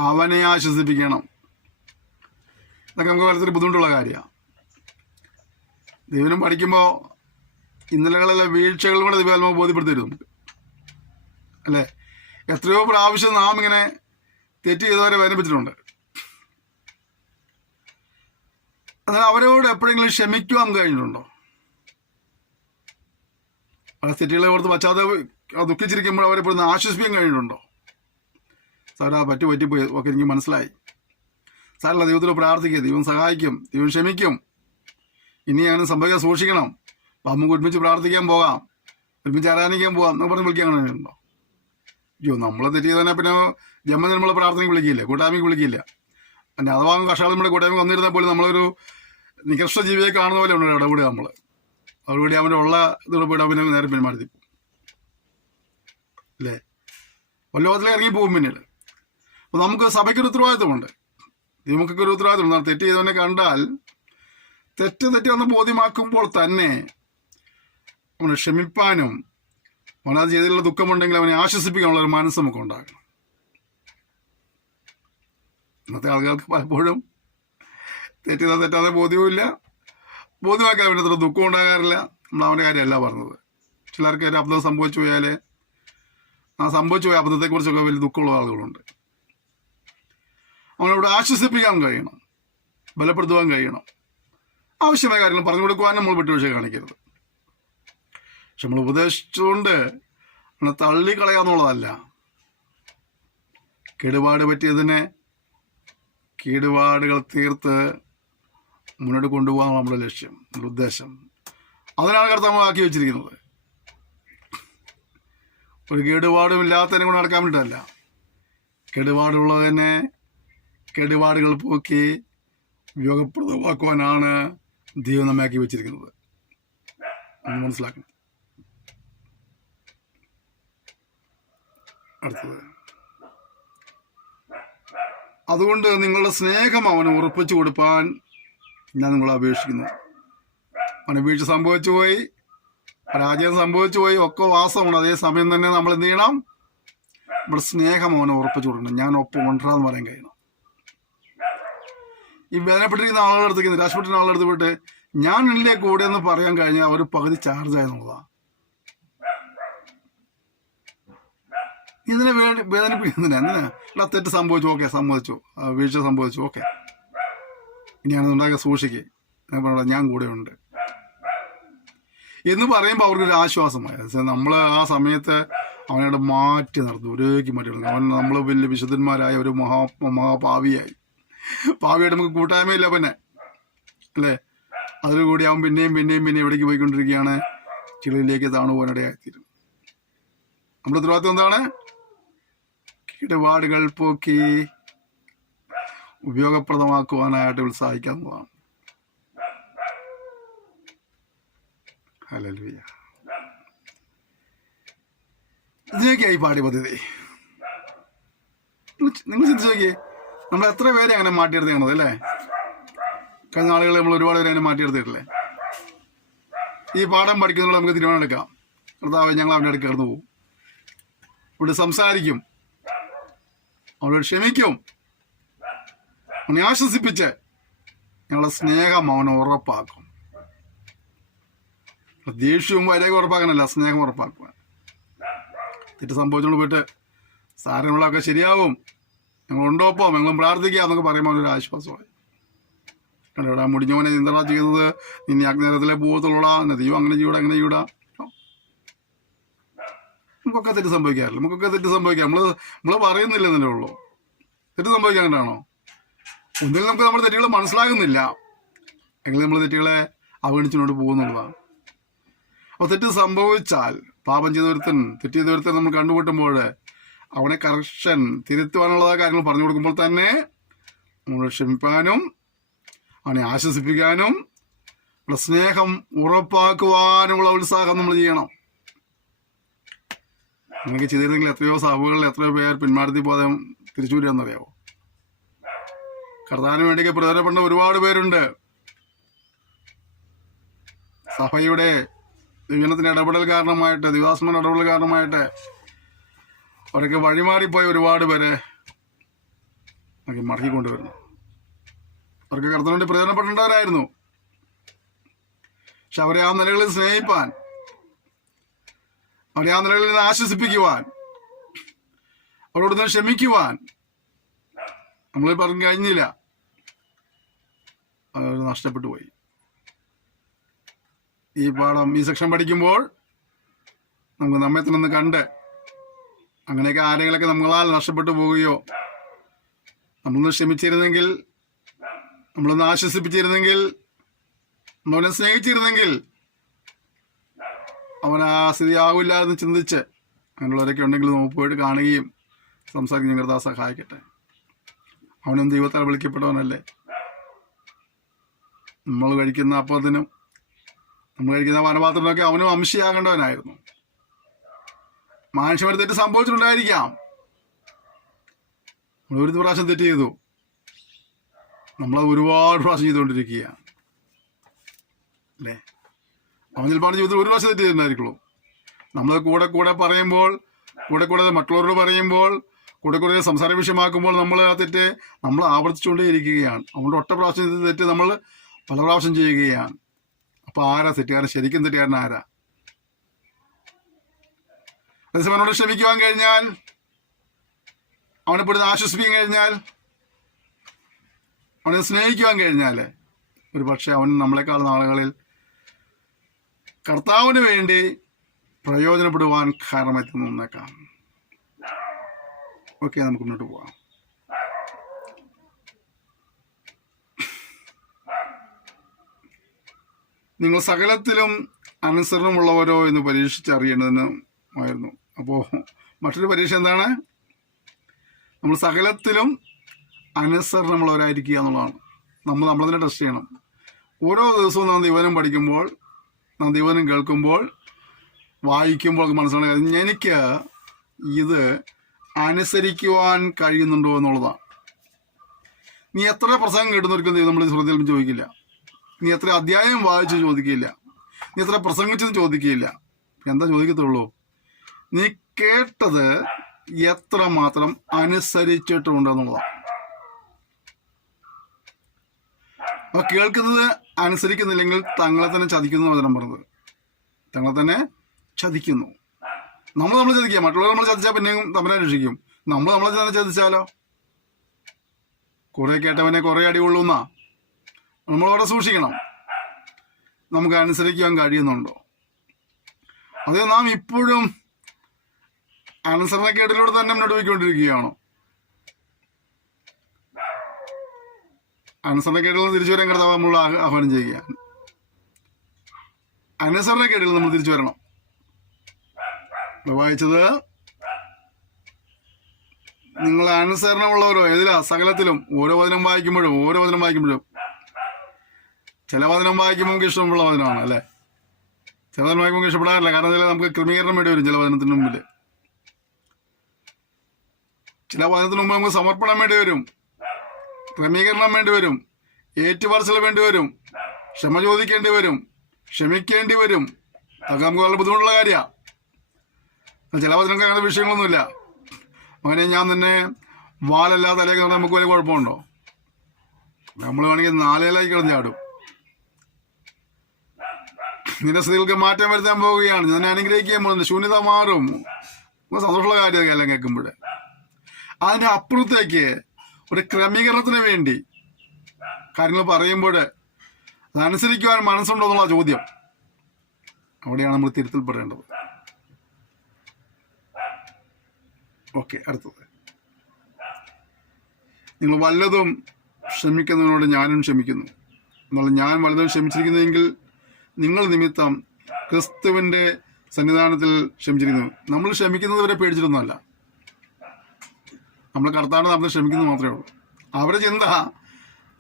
അവനെ ആശ്വസിപ്പിക്കണം. ഇതൊക്കെ നമുക്ക് വളരെ ബുദ്ധിമുട്ടുള്ള കാര്യമാണ്. ദൈവനും പഠിക്കുമ്പോൾ ഇന്നലകളിലെ വീഴ്ചകളും കൂടെ ദൈവം ബോധ്യപ്പെടുത്തരുത് അല്ലേ. എത്രയോ പ്രാവശ്യം നാം ഇങ്ങനെ തെറ്റ് ചെയ്തവരെ വേദനിപ്പിച്ചിട്ടുണ്ട്. എന്നാൽ അവരോട് എപ്പോഴെങ്കിലും ക്ഷമിക്കുവാൻ കഴിഞ്ഞിട്ടുണ്ടോ? ആ തെറ്റുകളെ ഓർത്ത് പശ്ചാത്ത ദുഃഖിച്ചിരിക്കുമ്പോൾ അവരെ ഇപ്പോഴൊന്ന് ആശ്വസിപ്പിക്കാൻ കഴിഞ്ഞിട്ടുണ്ടോ? സാർ, ആ പറ്റിപ്പോയി, ഓക്കെ, എനിക്ക് മനസ്സിലായി, സാരല്ല, ദൈവത്തിൽ പ്രാർത്ഥിക്കുക, ദൈവം സഹായിക്കും, ദൈവം ക്ഷമിക്കും. ഇനി അങ്ങനെ സംഭവിക്കാൻ സൂക്ഷിക്കണം. അപ്പം നമുക്ക് ഒരുമിച്ച് പ്രാർത്ഥിക്കാൻ പോകാം, ഒരുമിച്ച് ആരാധിക്കാൻ പോകാം എന്നൊക്കെ പറഞ്ഞ് വിളിക്കാൻ ഉണ്ടോ? അയ്യോ, നമ്മൾ തെറ്റ് ചെയ്താൽ പിന്നെ ജന്മം നമ്മളെ പ്രാർത്ഥനയ്ക്ക് വിളിക്കില്ല, കൂട്ടായ്മയ്ക്ക് വിളിക്കില്ല. പിന്നെ അഥവാ കഷാളം നമ്മുടെ കൂട്ടായ്മ വന്നിരുന്നാൽ പോലും നമ്മളൊരു നികർഷ ജീവിയെ കാണുന്ന പോലെ ഉണ്ട് ഇടപെടുക. നമ്മൾ അതുകൂടി അവൻ്റെ ഉള്ള ഇതിവിടെ പോയിട്ട് അവനെ നേരെ പെരുമാറ്റി അല്ലേ, ലോകത്തിലേക്ക് ഇറങ്ങി പോകും പിന്നീട്. അപ്പോൾ നമുക്ക് സഭയ്ക്കൊരു ഉത്തരവാദിത്വമുണ്ട്, നമുക്കൊക്കെ ഒരു ഉത്തരവാദിത്വമുണ്ട്. തെറ്റ് ചെയ്തവനെ കണ്ടാൽ തെറ്റെന്ന് ബോധ്യമാക്കുമ്പോൾ തന്നെ അവനെ ക്ഷമിപ്പാനും അവനത് ചെയ്തിട്ടുള്ള ദുഃഖമുണ്ടെങ്കിൽ അവനെ ആശ്വസിപ്പിക്കാനുള്ള ഒരു മനസ്സ് നമുക്ക് ഉണ്ടാകണം. ഇന്നത്തെ ആളുകൾക്ക് പലപ്പോഴും തെറ്റാതെ ബോധ്യവുമില്ല, ബോധ്യമാക്കാൻ അവൻ്റെ അത്ര ദുഃഖം ഉണ്ടാകാറില്ല. നമ്മൾ അവൻ്റെ കാര്യമല്ല പറഞ്ഞത്. ചിലർക്ക് ഒരു അബദ്ധം സംഭവിച്ചു പോയാൽ ആ സംഭവിച്ചു പോയ അബദ്ധത്തെക്കുറിച്ചൊക്കെ വലിയ ദുഃഖമുള്ള ആളുകളുണ്ട്. അവനോട് ആശ്വസിപ്പിക്കാൻ കഴിയണം, ബലപ്പെടുത്തുവാൻ കഴിയണം. ആവശ്യമായ കാര്യങ്ങൾ പറഞ്ഞു കൊടുക്കുവാൻ നമ്മൾ വിട്ടുവീഴ്ച കാണിക്കരുത്. പക്ഷെ നമ്മൾ ഉപദേശിച്ചുകൊണ്ട് അവനെ തള്ളിക്കളയാന്നുള്ളതല്ല. കേടുപാട് പറ്റിയതിനെ കേടുപാടുകൾ തീർത്ത് മുന്നോട്ട് കൊണ്ടുപോകാൻ നമ്മുടെ ലക്ഷ്യം, നമ്മുടെ ഉദ്ദേശം. അതിനാണ് കർത്താവ് ആക്കി വെച്ചിരിക്കുന്നത്. ഒരു കേടുപാടും ഇല്ലാത്തതിനെ കൊണ്ട് നടക്കാൻ വേണ്ടിയിട്ടല്ല, കേടുപാടുള്ളതിനെ കേടുപാടുകൾ പോക്കി ഉപയോഗപ്രദമാക്കുവാനാണ് ദൈവം നമ്മെ ആക്കി വെച്ചിരിക്കുന്നത്. മനസ്സിലാക്കണം. അടുത്തത്, അതുകൊണ്ട് നിങ്ങളുടെ സ്നേഹം അവന് ഉറപ്പിച്ചു കൊടുപ്പാൻ ഞാൻ നിങ്ങളെ അപേക്ഷിക്കുന്നു. അവന് വീഴ്ച സംഭവിച്ചു പോയി, പരാജയം സംഭവിച്ചു പോയി, ഒക്കെ വാസമാണ്. അതേ സമയം തന്നെ നമ്മൾ എന്ത് ചെയ്യണം? നമ്മുടെ സ്നേഹം അവനെ ഉറപ്പിച്ചു കൊടുക്കണം. ഞാൻ ഒപ്പം കൊണ്ടുവരാന്ന് പറയാൻ കഴിയണം. ഈ വേദനപ്പെട്ടിരിക്കുന്ന ആളുകളുടെ അടുത്തേക്ക്, നിരാശപ്പെട്ടിരുന്ന ആളുടെ അടുത്ത് പോയിട്ട് ഞാൻ നിന്റെ കൂടെ എന്ന് പറയാൻ കഴിഞ്ഞാൽ അവർ പകുതി ചാർജ് ആയെന്നുള്ളതാണ്. ഇതിനെ വേദനിപ്പിക്കുന്നില്ല. എന്തിനാ? തെറ്റ് സംഭവിച്ചു, ഓക്കെ, സമ്മതിച്ചു, വീഴ്ച സംഭവിച്ചു, ഓക്കെ, ഇനിയാണ് ഉണ്ടാക്കി സൂക്ഷിക്കുക, ഞാൻ കൂടെ ഉണ്ട് എന്ന് പറയുമ്പോൾ അവർക്കൊരു ആശ്വാസമായി. നമ്മൾ ആ സമയത്ത് അവനോട് മാറ്റി നിർത്തും, ഒരേക്ക് മാറ്റി നിർത്തും. അവൻ നമ്മൾ വലിയ വിശുദ്ധന്മാരായ ഒരു മഹാപാവിയായി, പാവിയായിട്ട് നമുക്ക് കൂട്ടായ്മയില്ല പിന്നെ അല്ലേ. അതിലുകൂടി അവൻ പിന്നെയും എവിടേക്ക് പോയിക്കൊണ്ടിരിക്കുകയാണ്? ചിലയിലേക്ക് താണു പോകാനിടയായിത്തീരും. നമ്മുടെ ഉത്തരവാദിത്വം എന്താണ്? കേടുപാടുകൾ പോക്കി ഉപയോഗപ്രദമാക്കുവാനായിട്ട് ഉത്സാഹിക്കാവുന്നതാണ്. ഹല്ലേലൂയ. ഇതിനൊക്കെയായി പാഠ്യപദ്ധതി. നിങ്ങൾ ചിന്തിച്ചു നോക്കിയേ, നമ്മൾ എത്ര പേരെ അങ്ങനെ മാറ്റിയെടുത്തേക്കണത് അല്ലേ? കഴിഞ്ഞ നാളുകളിൽ നമ്മൾ ഒരുപാട് പേരെ അങ്ങനെ മാറ്റിയെടുത്തിട്ടില്ലേ? ഈ പാഠം പഠിക്കുന്നതിനുള്ള നമുക്ക് തീരുമാനം എടുക്കാം. കർത്താവ്, ഞങ്ങൾ അവൻ്റെ അടുത്ത് കടന്നു പോകും, ഇവിടെ സംസാരിക്കും, അവനോട് ക്ഷമിക്കും, അവനെ ആശ്വസിപ്പിച്ച് ഞങ്ങളുടെ സ്നേഹം അവനെ ഉറപ്പാക്കും. ദേഷ്യവും വരെയൊക്കെ ഉറപ്പാക്കാനല്ല, സ്നേഹം ഉറപ്പാക്കുക. തെറ്റ് സംഭവിച്ചോണ്ട് പോയിട്ട് സാരങ്ങളൊക്കെ ശരിയാവും, ഞങ്ങളുണ്ടോപ്പം, ഞങ്ങളും പ്രാർത്ഥിക്കാം എന്നൊക്കെ പറയുമ്പോൾ ഒരു ആശ്വാസമായി. കണ്ടോടാ, മുടിഞ്ഞവനെ എന്താ ചെയ്യുന്നത്? നിന്നെ അഗ്നിരത്തിലെ പോകത്തുള്ളൂടാ, ദൈവം അങ്ങനെ ചെയ്യൂടാ, അങ്ങനെ ചെയ്യൂടാ. നമുക്കൊക്കെ തെറ്റ് സംഭവിക്കാറില്ല, നമുക്കൊക്കെ തെറ്റ് സംഭവിക്കാം. നമ്മൾ പറയുന്നില്ല എന്നല്ലേ ഉള്ളൂ. തെറ്റ് സംഭവിക്കാൻ കണ്ടാണോ? ഒന്നിൽ നമുക്ക് നമ്മുടെ തെറ്റുകൾ മനസ്സിലാകുന്നില്ല, എങ്കിലും നമ്മൾ തെറ്റുകളെ അവഗണിച്ചുകൊണ്ട് പോകുന്നുള്ളതാണ്. അപ്പോൾ തെറ്റ് സംഭവിച്ചാൽ, പാപം ചെയ്തൊരുത്തൻ, തെറ്റ് ചെയ്തൊരുത്തൻ നമ്മൾ കണ്ടുമുട്ടുമ്പോൾ അവനെ കറക്ഷൻ തിരുത്തുവാനുള്ളതായ കാര്യങ്ങൾ പറഞ്ഞു കൊടുക്കുമ്പോൾ തന്നെ നമ്മൾ ക്ഷമിപ്പാനും അവനെ ആശ്വസിപ്പിക്കാനും സ്നേഹം ഉറപ്പാക്കുവാനുമുള്ള ഉത്സാഹം നമ്മൾ ചെയ്യണം. നിങ്ങൾക്ക് ചെയ്തിരുന്നെങ്കിൽ എത്രയോ സഭകളിൽ എത്രയോ പേർ പിന്മാറ്റത്തിൽ പോകാതെ തിരിച്ചു വരികയെന്നറിയാവോ? കർത്താവിന് വേണ്ടിയൊക്കെ പ്രയോജനപ്പെടുന്ന ഒരുപാട് പേരുണ്ട്. സഭയുടെ ദൈവത്തിന്റെ ഇടപെടൽ കാരണമായിട്ട്, ദിവദാസന്മാരുടെ ഇടപെടൽ കാരണമായിട്ട് അവരൊക്കെ വഴിമാറിപ്പോയ ഒരുപാട് പേരെ മടക്കിക്കൊണ്ടുവരുന്നു. അവർക്ക് കർത്താവിന് വേണ്ടി പ്രയോജനപ്പെടേണ്ടവരായിരുന്നു. പക്ഷെ അവരെ ആ നിലകളിൽ സ്നേഹിപ്പാൻ, അവരെ ആ നിലകളിൽ നിന്ന് ആശ്വസിപ്പിക്കുവാൻ, അവരോട് നിന്ന് ക്ഷമിക്കുവാൻ നമ്മൾ പറഞ്ഞു കഴിഞ്ഞില്ല. അവർ നഷ്ടപ്പെട്ടു പോയി. ഈ പാഠം, ഈ സെക്ഷൻ പഠിക്കുമ്പോൾ നമുക്ക് നമ്മെ തന്നെ കണ്ട് അങ്ങനെയൊക്കെ ആരെങ്കിലൊക്കെ നമ്മളാൽ നഷ്ടപ്പെട്ടു പോവുകയോ നമ്മളൊന്ന് ക്ഷമിച്ചിരുന്നെങ്കിൽ നമ്മളൊന്ന് ആശ്വസിപ്പിച്ചിരുന്നെങ്കിൽ, നമ്മളവനെ സ്നേഹിച്ചിരുന്നെങ്കിൽ അവൻ ആ സ്ഥിതി ആവില്ല എന്ന് ചിന്തിച്ച് അങ്ങനെയുള്ളവരൊക്കെ ഉണ്ടെങ്കിൽ നമുക്ക് പോയിട്ട് കാണുകയും സംസാരിക്കുകയും കർത്താവ് സഹായിക്കട്ടെ. അവനും ദൈവത്താൽ വിളിക്കപ്പെട്ടവനല്ലേ. നമ്മൾ കഴിക്കുന്ന അപ്പത്തിനും നമ്മൾ കഴിക്കുന്ന പാനപാത്രത്തിനൊക്കെ അവനും അംശയാകേണ്ടവനായിരുന്നു. മനുഷ്യന് തെറ്റ് സംഭവിച്ചിട്ടുണ്ടായിരിക്കാം. ഒരു പ്രാവശ്യം തെറ്റ് ചെയ്തു, നമ്മളത് ഒരുപാട് പ്രാവശ്യം ചെയ്തുകൊണ്ടിരിക്കുകയാണ് അല്ലേ. അവൻ ചിലപ്പോൾ ജീവിതത്തിൽ ഒരു പ്രാവശ്യം തെറ്റ് ചെയ്തിട്ടുണ്ടായിരിക്കുള്ളൂ. നമ്മൾ കൂടെ പറയുമ്പോൾ, കൂടെ മറ്റുള്ളവരോട് പറയുമ്പോൾ, കൂടെ സംസാര വിഷയമാക്കുമ്പോൾ നമ്മൾ ആ തെറ്റ് നമ്മൾ ആവർത്തിച്ചുകൊണ്ടേ ഇരിക്കുകയാണ്. നമ്മുടെ ഒറ്റ പ്രാവശ്യം തെറ്റ് നമ്മൾ പല പ്രാവശ്യം ചെയ്യുകയാണ്. അപ്പോൾ ആരാ തെറ്റുകാരൻ? ശരിക്കും തെറ്റുകാരൻ ആരാ? അതേസമയം അവനോട് ക്ഷമിക്കുവാൻ കഴിഞ്ഞാൽ, അവനെ പെടുന്ന ആശ്വസിപ്പിക്കാൻ കഴിഞ്ഞാൽ, അവനെ സ്നേഹിക്കുവാൻ കഴിഞ്ഞാൽ, ഒരു പക്ഷെ അവൻ നമ്മളെക്കാൾ നാളുകളിൽ കർത്താവിന് വേണ്ടി പ്രയോജനപ്പെടുവാൻ കാരണമായി നിന്നേക്കാം. ഓക്കെ, നമുക്ക് മുന്നോട്ട് പോകാം. നിങ്ങൾ സകലത്തിലും അനുസരണമുള്ളവരോ എന്ന് പരീക്ഷിച്ചറിയേണ്ടതിനുമായിരുന്നു. അപ്പോൾ മറ്റൊരു പരീക്ഷ എന്താണ്? നമ്മൾ സകലത്തിലും അനുസരണമുള്ളവരായിരിക്കുക എന്നുള്ളതാണ്. നമ്മൾ തന്നെ ടെസ്റ്റ് ചെയ്യണം. ഓരോ ദിവസവും നാം ദൈവനം പഠിക്കുമ്പോൾ, നാം ദൈവനം കേൾക്കുമ്പോൾ, വായിക്കുമ്പോൾ മനസ്സിലാക്കുക എനിക്ക് ഇത് അനുസരിക്കുവാൻ കഴിയുന്നുണ്ടോ എന്നുള്ളതാണ്. നീ എത്ര പ്രസംഗം കേട്ടുന്നൊരിക്കലും ദൈവം നമ്മൾ ശ്രദ്ധയിൽ ചോദിക്കില്ല. നീ എത്ര അധ്യായം വായിച്ച് ചോദിക്കില്ല. നീ എത്ര പ്രസംഗിച്ചെന്ന് ചോദിക്കില്ല. എന്താ ചോദിക്കത്തുള്ളൂ? നീ കേട്ടത് എത്ര മാത്രം അനുസരിച്ചിട്ടുണ്ടെന്നുള്ളതാണ്. അപ്പൊ കേൾക്കുന്നത് അനുസരിക്കുന്നില്ലെങ്കിൽ തങ്ങളെ തന്നെ ചതിക്കുന്നു വചനം പറഞ്ഞത്. തങ്ങളെ തന്നെ ചതിക്കുന്നു. നമ്മൾ ചതിക്കുക. മറ്റുള്ളവർ നമ്മൾ ചതിച്ചാൽ പിന്നെയും തമ്മിലെ രക്ഷിക്കും. നമ്മളെ തന്നെ ചതിച്ചാലോ? കുറെ കേട്ടവനെ കുറെ അടി കൊള്ളുന്ന നമ്മളവിടെ സൂക്ഷിക്കണം. നമുക്ക് അനുസരിക്കാൻ കഴിയുന്നുണ്ടോ? അതേ നാം ഇപ്പോഴും അനുസരണക്കേടിലൂടെ തന്നെ മുന്നോട്ട് പോയിക്കൊണ്ടിരിക്കുകയാണോ? അനുസരണക്കേടിൽ നിന്ന് തിരിച്ചു വരാൻ കർത്താവ് നമ്മൾ ആഹ്വാനം ചെയ്യുകയാണ്. അനുസരണക്കേടിൽ നമ്മൾ തിരിച്ചു വരണം. വായിച്ചത് നിങ്ങൾ അനുസരണമുള്ളവരോ ഏതിലാ? സകലത്തിലും. ഓരോ വചനം വായിക്കുമ്പോഴും ചില വചനം വായിക്കുമ്പോൾ നമുക്ക് ഇഷ്ടമുള്ള വചനമാണ് അല്ലേ. ചില വചനം വായിക്കുമ്പോൾ ഇഷ്ടപ്പെടാറില്ല. കാരണം അതിൽ നമുക്ക് ക്രമീകരണം വേണ്ടി വരും. ചില വചനത്തിന് മുമ്പിൽ, ചില വചനത്തിന് മുമ്പ് നമുക്ക് സമർപ്പണം വേണ്ടി വരും, ക്രമീകരണം വേണ്ടി വരും, ഏറ്റുപറച്ചിൽ വേണ്ടി വരും, ക്ഷമ ചോദിക്കേണ്ടി വരും, ക്ഷമിക്കേണ്ടി വരും. അതൊക്കെ നമുക്ക് വളരെ ബുദ്ധിമുട്ടുള്ള കാര്യമാണ്. ചില വചനങ്ങൾക്ക് അങ്ങനെ വിഷയങ്ങളൊന്നുമില്ല. അങ്ങനെ ഞാൻ തന്നെ വാലല്ലാതെ തലയൊക്കെ പറഞ്ഞാൽ നമുക്ക് വലിയ കുഴപ്പമുണ്ടോ? നമ്മൾ വേണമെങ്കിൽ 4 ഇലയ്ക്ക് കിടന്നാടും. നിന്റെ സ്ഥിതികൾക്ക് മാറ്റം വരുത്താൻ പോവുകയാണ്, ഞാൻ അനുഗ്രഹിക്കാൻ പോകുന്നുണ്ട്, ശൂന്യത മാറും. സന്തോഷമുള്ള കാര്യമൊക്കെ എല്ലാം കേൾക്കുമ്പോൾ. അതിൻ്റെ അപ്പുറത്തേക്ക് ഒരു ക്രമീകരണത്തിന് വേണ്ടി കാര്യങ്ങൾ പറയുമ്പോൾ അതനുസരിക്കുവാൻ മനസ്സുണ്ടോ എന്നുള്ള ചോദ്യം, അവിടെയാണ് നമ്മൾ തിരുത്തൽപ്പെടേണ്ടത്. ഓക്കെ, അടുത്തത്. നിങ്ങൾ വല്ലതും ക്ഷമിക്കുന്നതിനോട് ഞാനും ക്ഷമിക്കുന്നു. എന്നാൽ ഞാൻ വല്ലതും ക്ഷമിച്ചിരിക്കുന്നെങ്കിൽ നിങ്ങൾ നിമിത്തം ക്രിസ്തുവിൻ്റെ സന്നിധാനത്തിൽ ക്ഷമിച്ചിരിക്കുന്നു. നമ്മൾ ക്ഷമിക്കുന്നത് വരെ പേടിച്ചിട്ടൊന്നുമല്ല. നമ്മൾ കർത്താവിനെ നമ്മൾ ക്ഷമിക്കുന്നത് മാത്രമേ ഉള്ളൂ. അവരുടെ ചിന്ത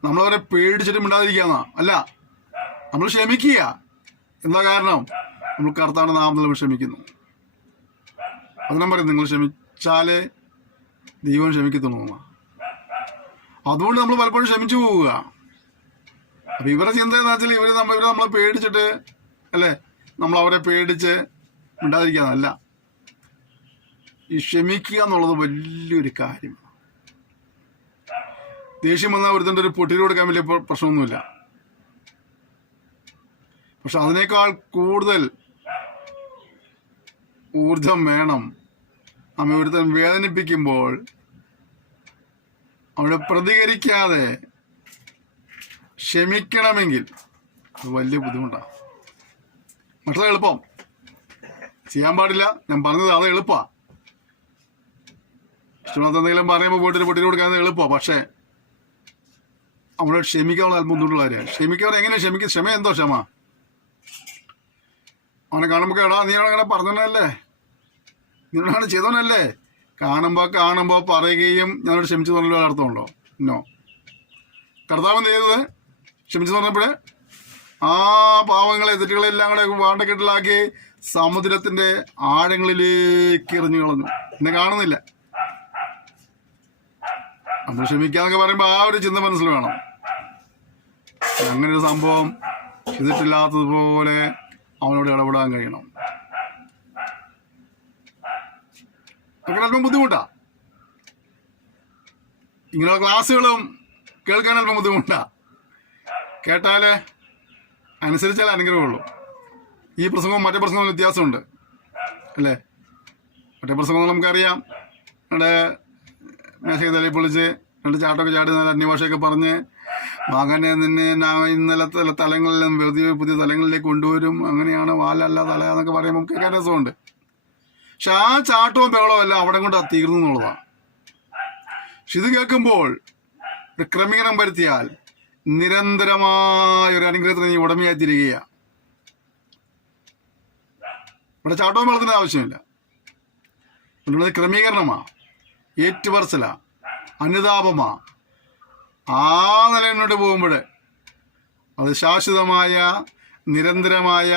നമ്മളവരെ പേടിച്ചിട്ട് മിണ്ടാതിരിക്കാന്നാ. അല്ല, നമ്മൾ ക്ഷമിക്കുക. എന്താ കാരണം? നമ്മൾ കർത്താവിന്റെ നാമത്തിൽ ക്ഷമിക്കുന്നു. അതിനും പറയും നിങ്ങൾ ക്ഷമിച്ചാലേ ദൈവം ക്ഷമിക്കത്തുള്ളൂ. അതുകൊണ്ട് നമ്മൾ പലപ്പോഴും ക്ഷമിച്ചു പോവുക. അപ്പൊ ഇവരുടെ ചിന്ത എന്താ വെച്ചാൽ ഇവരെ നമ്മളെ പേടിച്ചിട്ട് അല്ലേ, നമ്മൾ അവരെ പേടിച്ച് മിണ്ടാതിരിക്കാന്നല്ല. ഈ ക്ഷമിക്കുക എന്നുള്ളത് വലിയൊരു കാര്യമാണ്. ദേഷ്യം വന്നാൽ ഒരുത്തൻ്റെ ഒരു പൊട്ടിരി കൊടുക്കാൻ വലിയ പ്രശ്നമൊന്നുമില്ല. പക്ഷെ അതിനേക്കാൾ കൂടുതൽ ഊർജം വേണം നമ്മെ ഒരുത്തൻ വേദനിപ്പിക്കുമ്പോൾ അവിടെ പ്രതികരിക്കാതെ ക്ഷമിക്കണമെങ്കിൽ അത് വലിയ ബുദ്ധിമുട്ടാണ്. മറ്റത് എളുപ്പം, ചെയ്യാൻ പാടില്ല. ഞാൻ പറഞ്ഞത് അത് എളുപ്പമാണ്. ഇഷ്ടമാത്ത എന്തെങ്കിലും പറയുമ്പോൾ പോയിട്ടൊരു പൊട്ടിന് കൊടുക്കാൻ എളുപ്പമാണ്. പക്ഷേ അവനോട് ക്ഷമിക്കാനുള്ള അല്പം ബുദ്ധിമുട്ടുള്ള കാര്യമാണ്. ക്ഷമിക്കാതെ എങ്ങനെ ക്ഷമിക്കും? ക്ഷമ എന്തോ ക്ഷമ? അവനെ കാണുമ്പോൾ എടാ നീ അങ്ങനെ പറഞ്ഞതല്ലേ, നിന്നോടാണ് ചെയ്തവനല്ലേ, കാണുമ്പോൾ പറയുകയും ഞാനോട് ക്ഷമിച്ചു പറഞ്ഞ അർത്ഥമുണ്ടോ? ഇന്നോ. കർത്താവ് എന്ത് ചെയ്തത്? ക്ഷമിച്ചു പറഞ്ഞപ്പോഴേ ആ പാവങ്ങളെ തെറ്റുകളെല്ലാം കൂടെ വാണ്ടക്കെട്ടിലാക്കി സമുദ്രത്തിന്റെ ആഴങ്ങളിലേക്ക് എറിഞ്ഞു കളഞ്ഞു. എന്നെ കാണുന്നില്ല. നമ്മൾ ക്ഷമിക്കാന്നൊക്കെ പറയുമ്പോൾ ആ ഒരു ചിന്ത മനസ്സിൽ വേണം. അങ്ങനെ ഒരു സംഭവം ചെയ്തിട്ടില്ലാത്തതുപോലെ അവനോട് ഇടപെടാൻ കഴിയണം. അങ്ങനെ അല്പം ബുദ്ധിമുട്ടാ. ഇങ്ങനെയുള്ള ക്ലാസ്സുകളും കേൾക്കാൻ അല്പം ബുദ്ധിമുട്ടാ. കേട്ടാല് അനുസരിച്ചാൽ അനുഗ്രഹമുള്ളൂ. ഈ പ്രസംഗവും മറ്റേ പ്രസംഗവും വ്യത്യാസമുണ്ട് അല്ലേ? മറ്റേ പ്രസംഗം നമുക്കറിയാം, നമ്മുടെ മേശയ്ക്ക് തലയിൽ പൊളിച്ച് രണ്ട് ചാട്ടമൊക്കെ ചാടി നല്ല അന്യഭാഷയൊക്കെ പറഞ്ഞ് മകനെ നിന്നെ ഇന്നലെ തലങ്ങളിൽ പുതിയ തലങ്ങളിലേക്ക് കൊണ്ടുവരും, അങ്ങനെയാണ് വാലല്ല തല എന്നൊക്കെ പറയുമ്പോൾ കേൾക്കാൻ രസമുണ്ട്. പക്ഷെ ആ ചാട്ടവും ബഹളവും എല്ലാം അവിടെ കൊണ്ട് തീർന്നു എന്നുള്ളതാണ്. പക്ഷെ ഇത് കേൾക്കുമ്പോൾ ഒരു ക്രമീകരണം വരുത്തിയാൽ നിരന്തരമായ ഒരു അനുഗ്രഹത്തിന് നീ ഉടമയായി തിരികെയാണ്. ഇവിടെ ചാട്ടവും ബഹളത്തിന് ആവശ്യമില്ല. ഉള്ളത് ക്രമീകരണമാ, ഏറ്റുപറച്ചിലാ, അനുതാപമാ. ആ നില മുന്നോട്ട് പോകുമ്പോൾ അത് ശാശ്വതമായ നിരന്തരമായ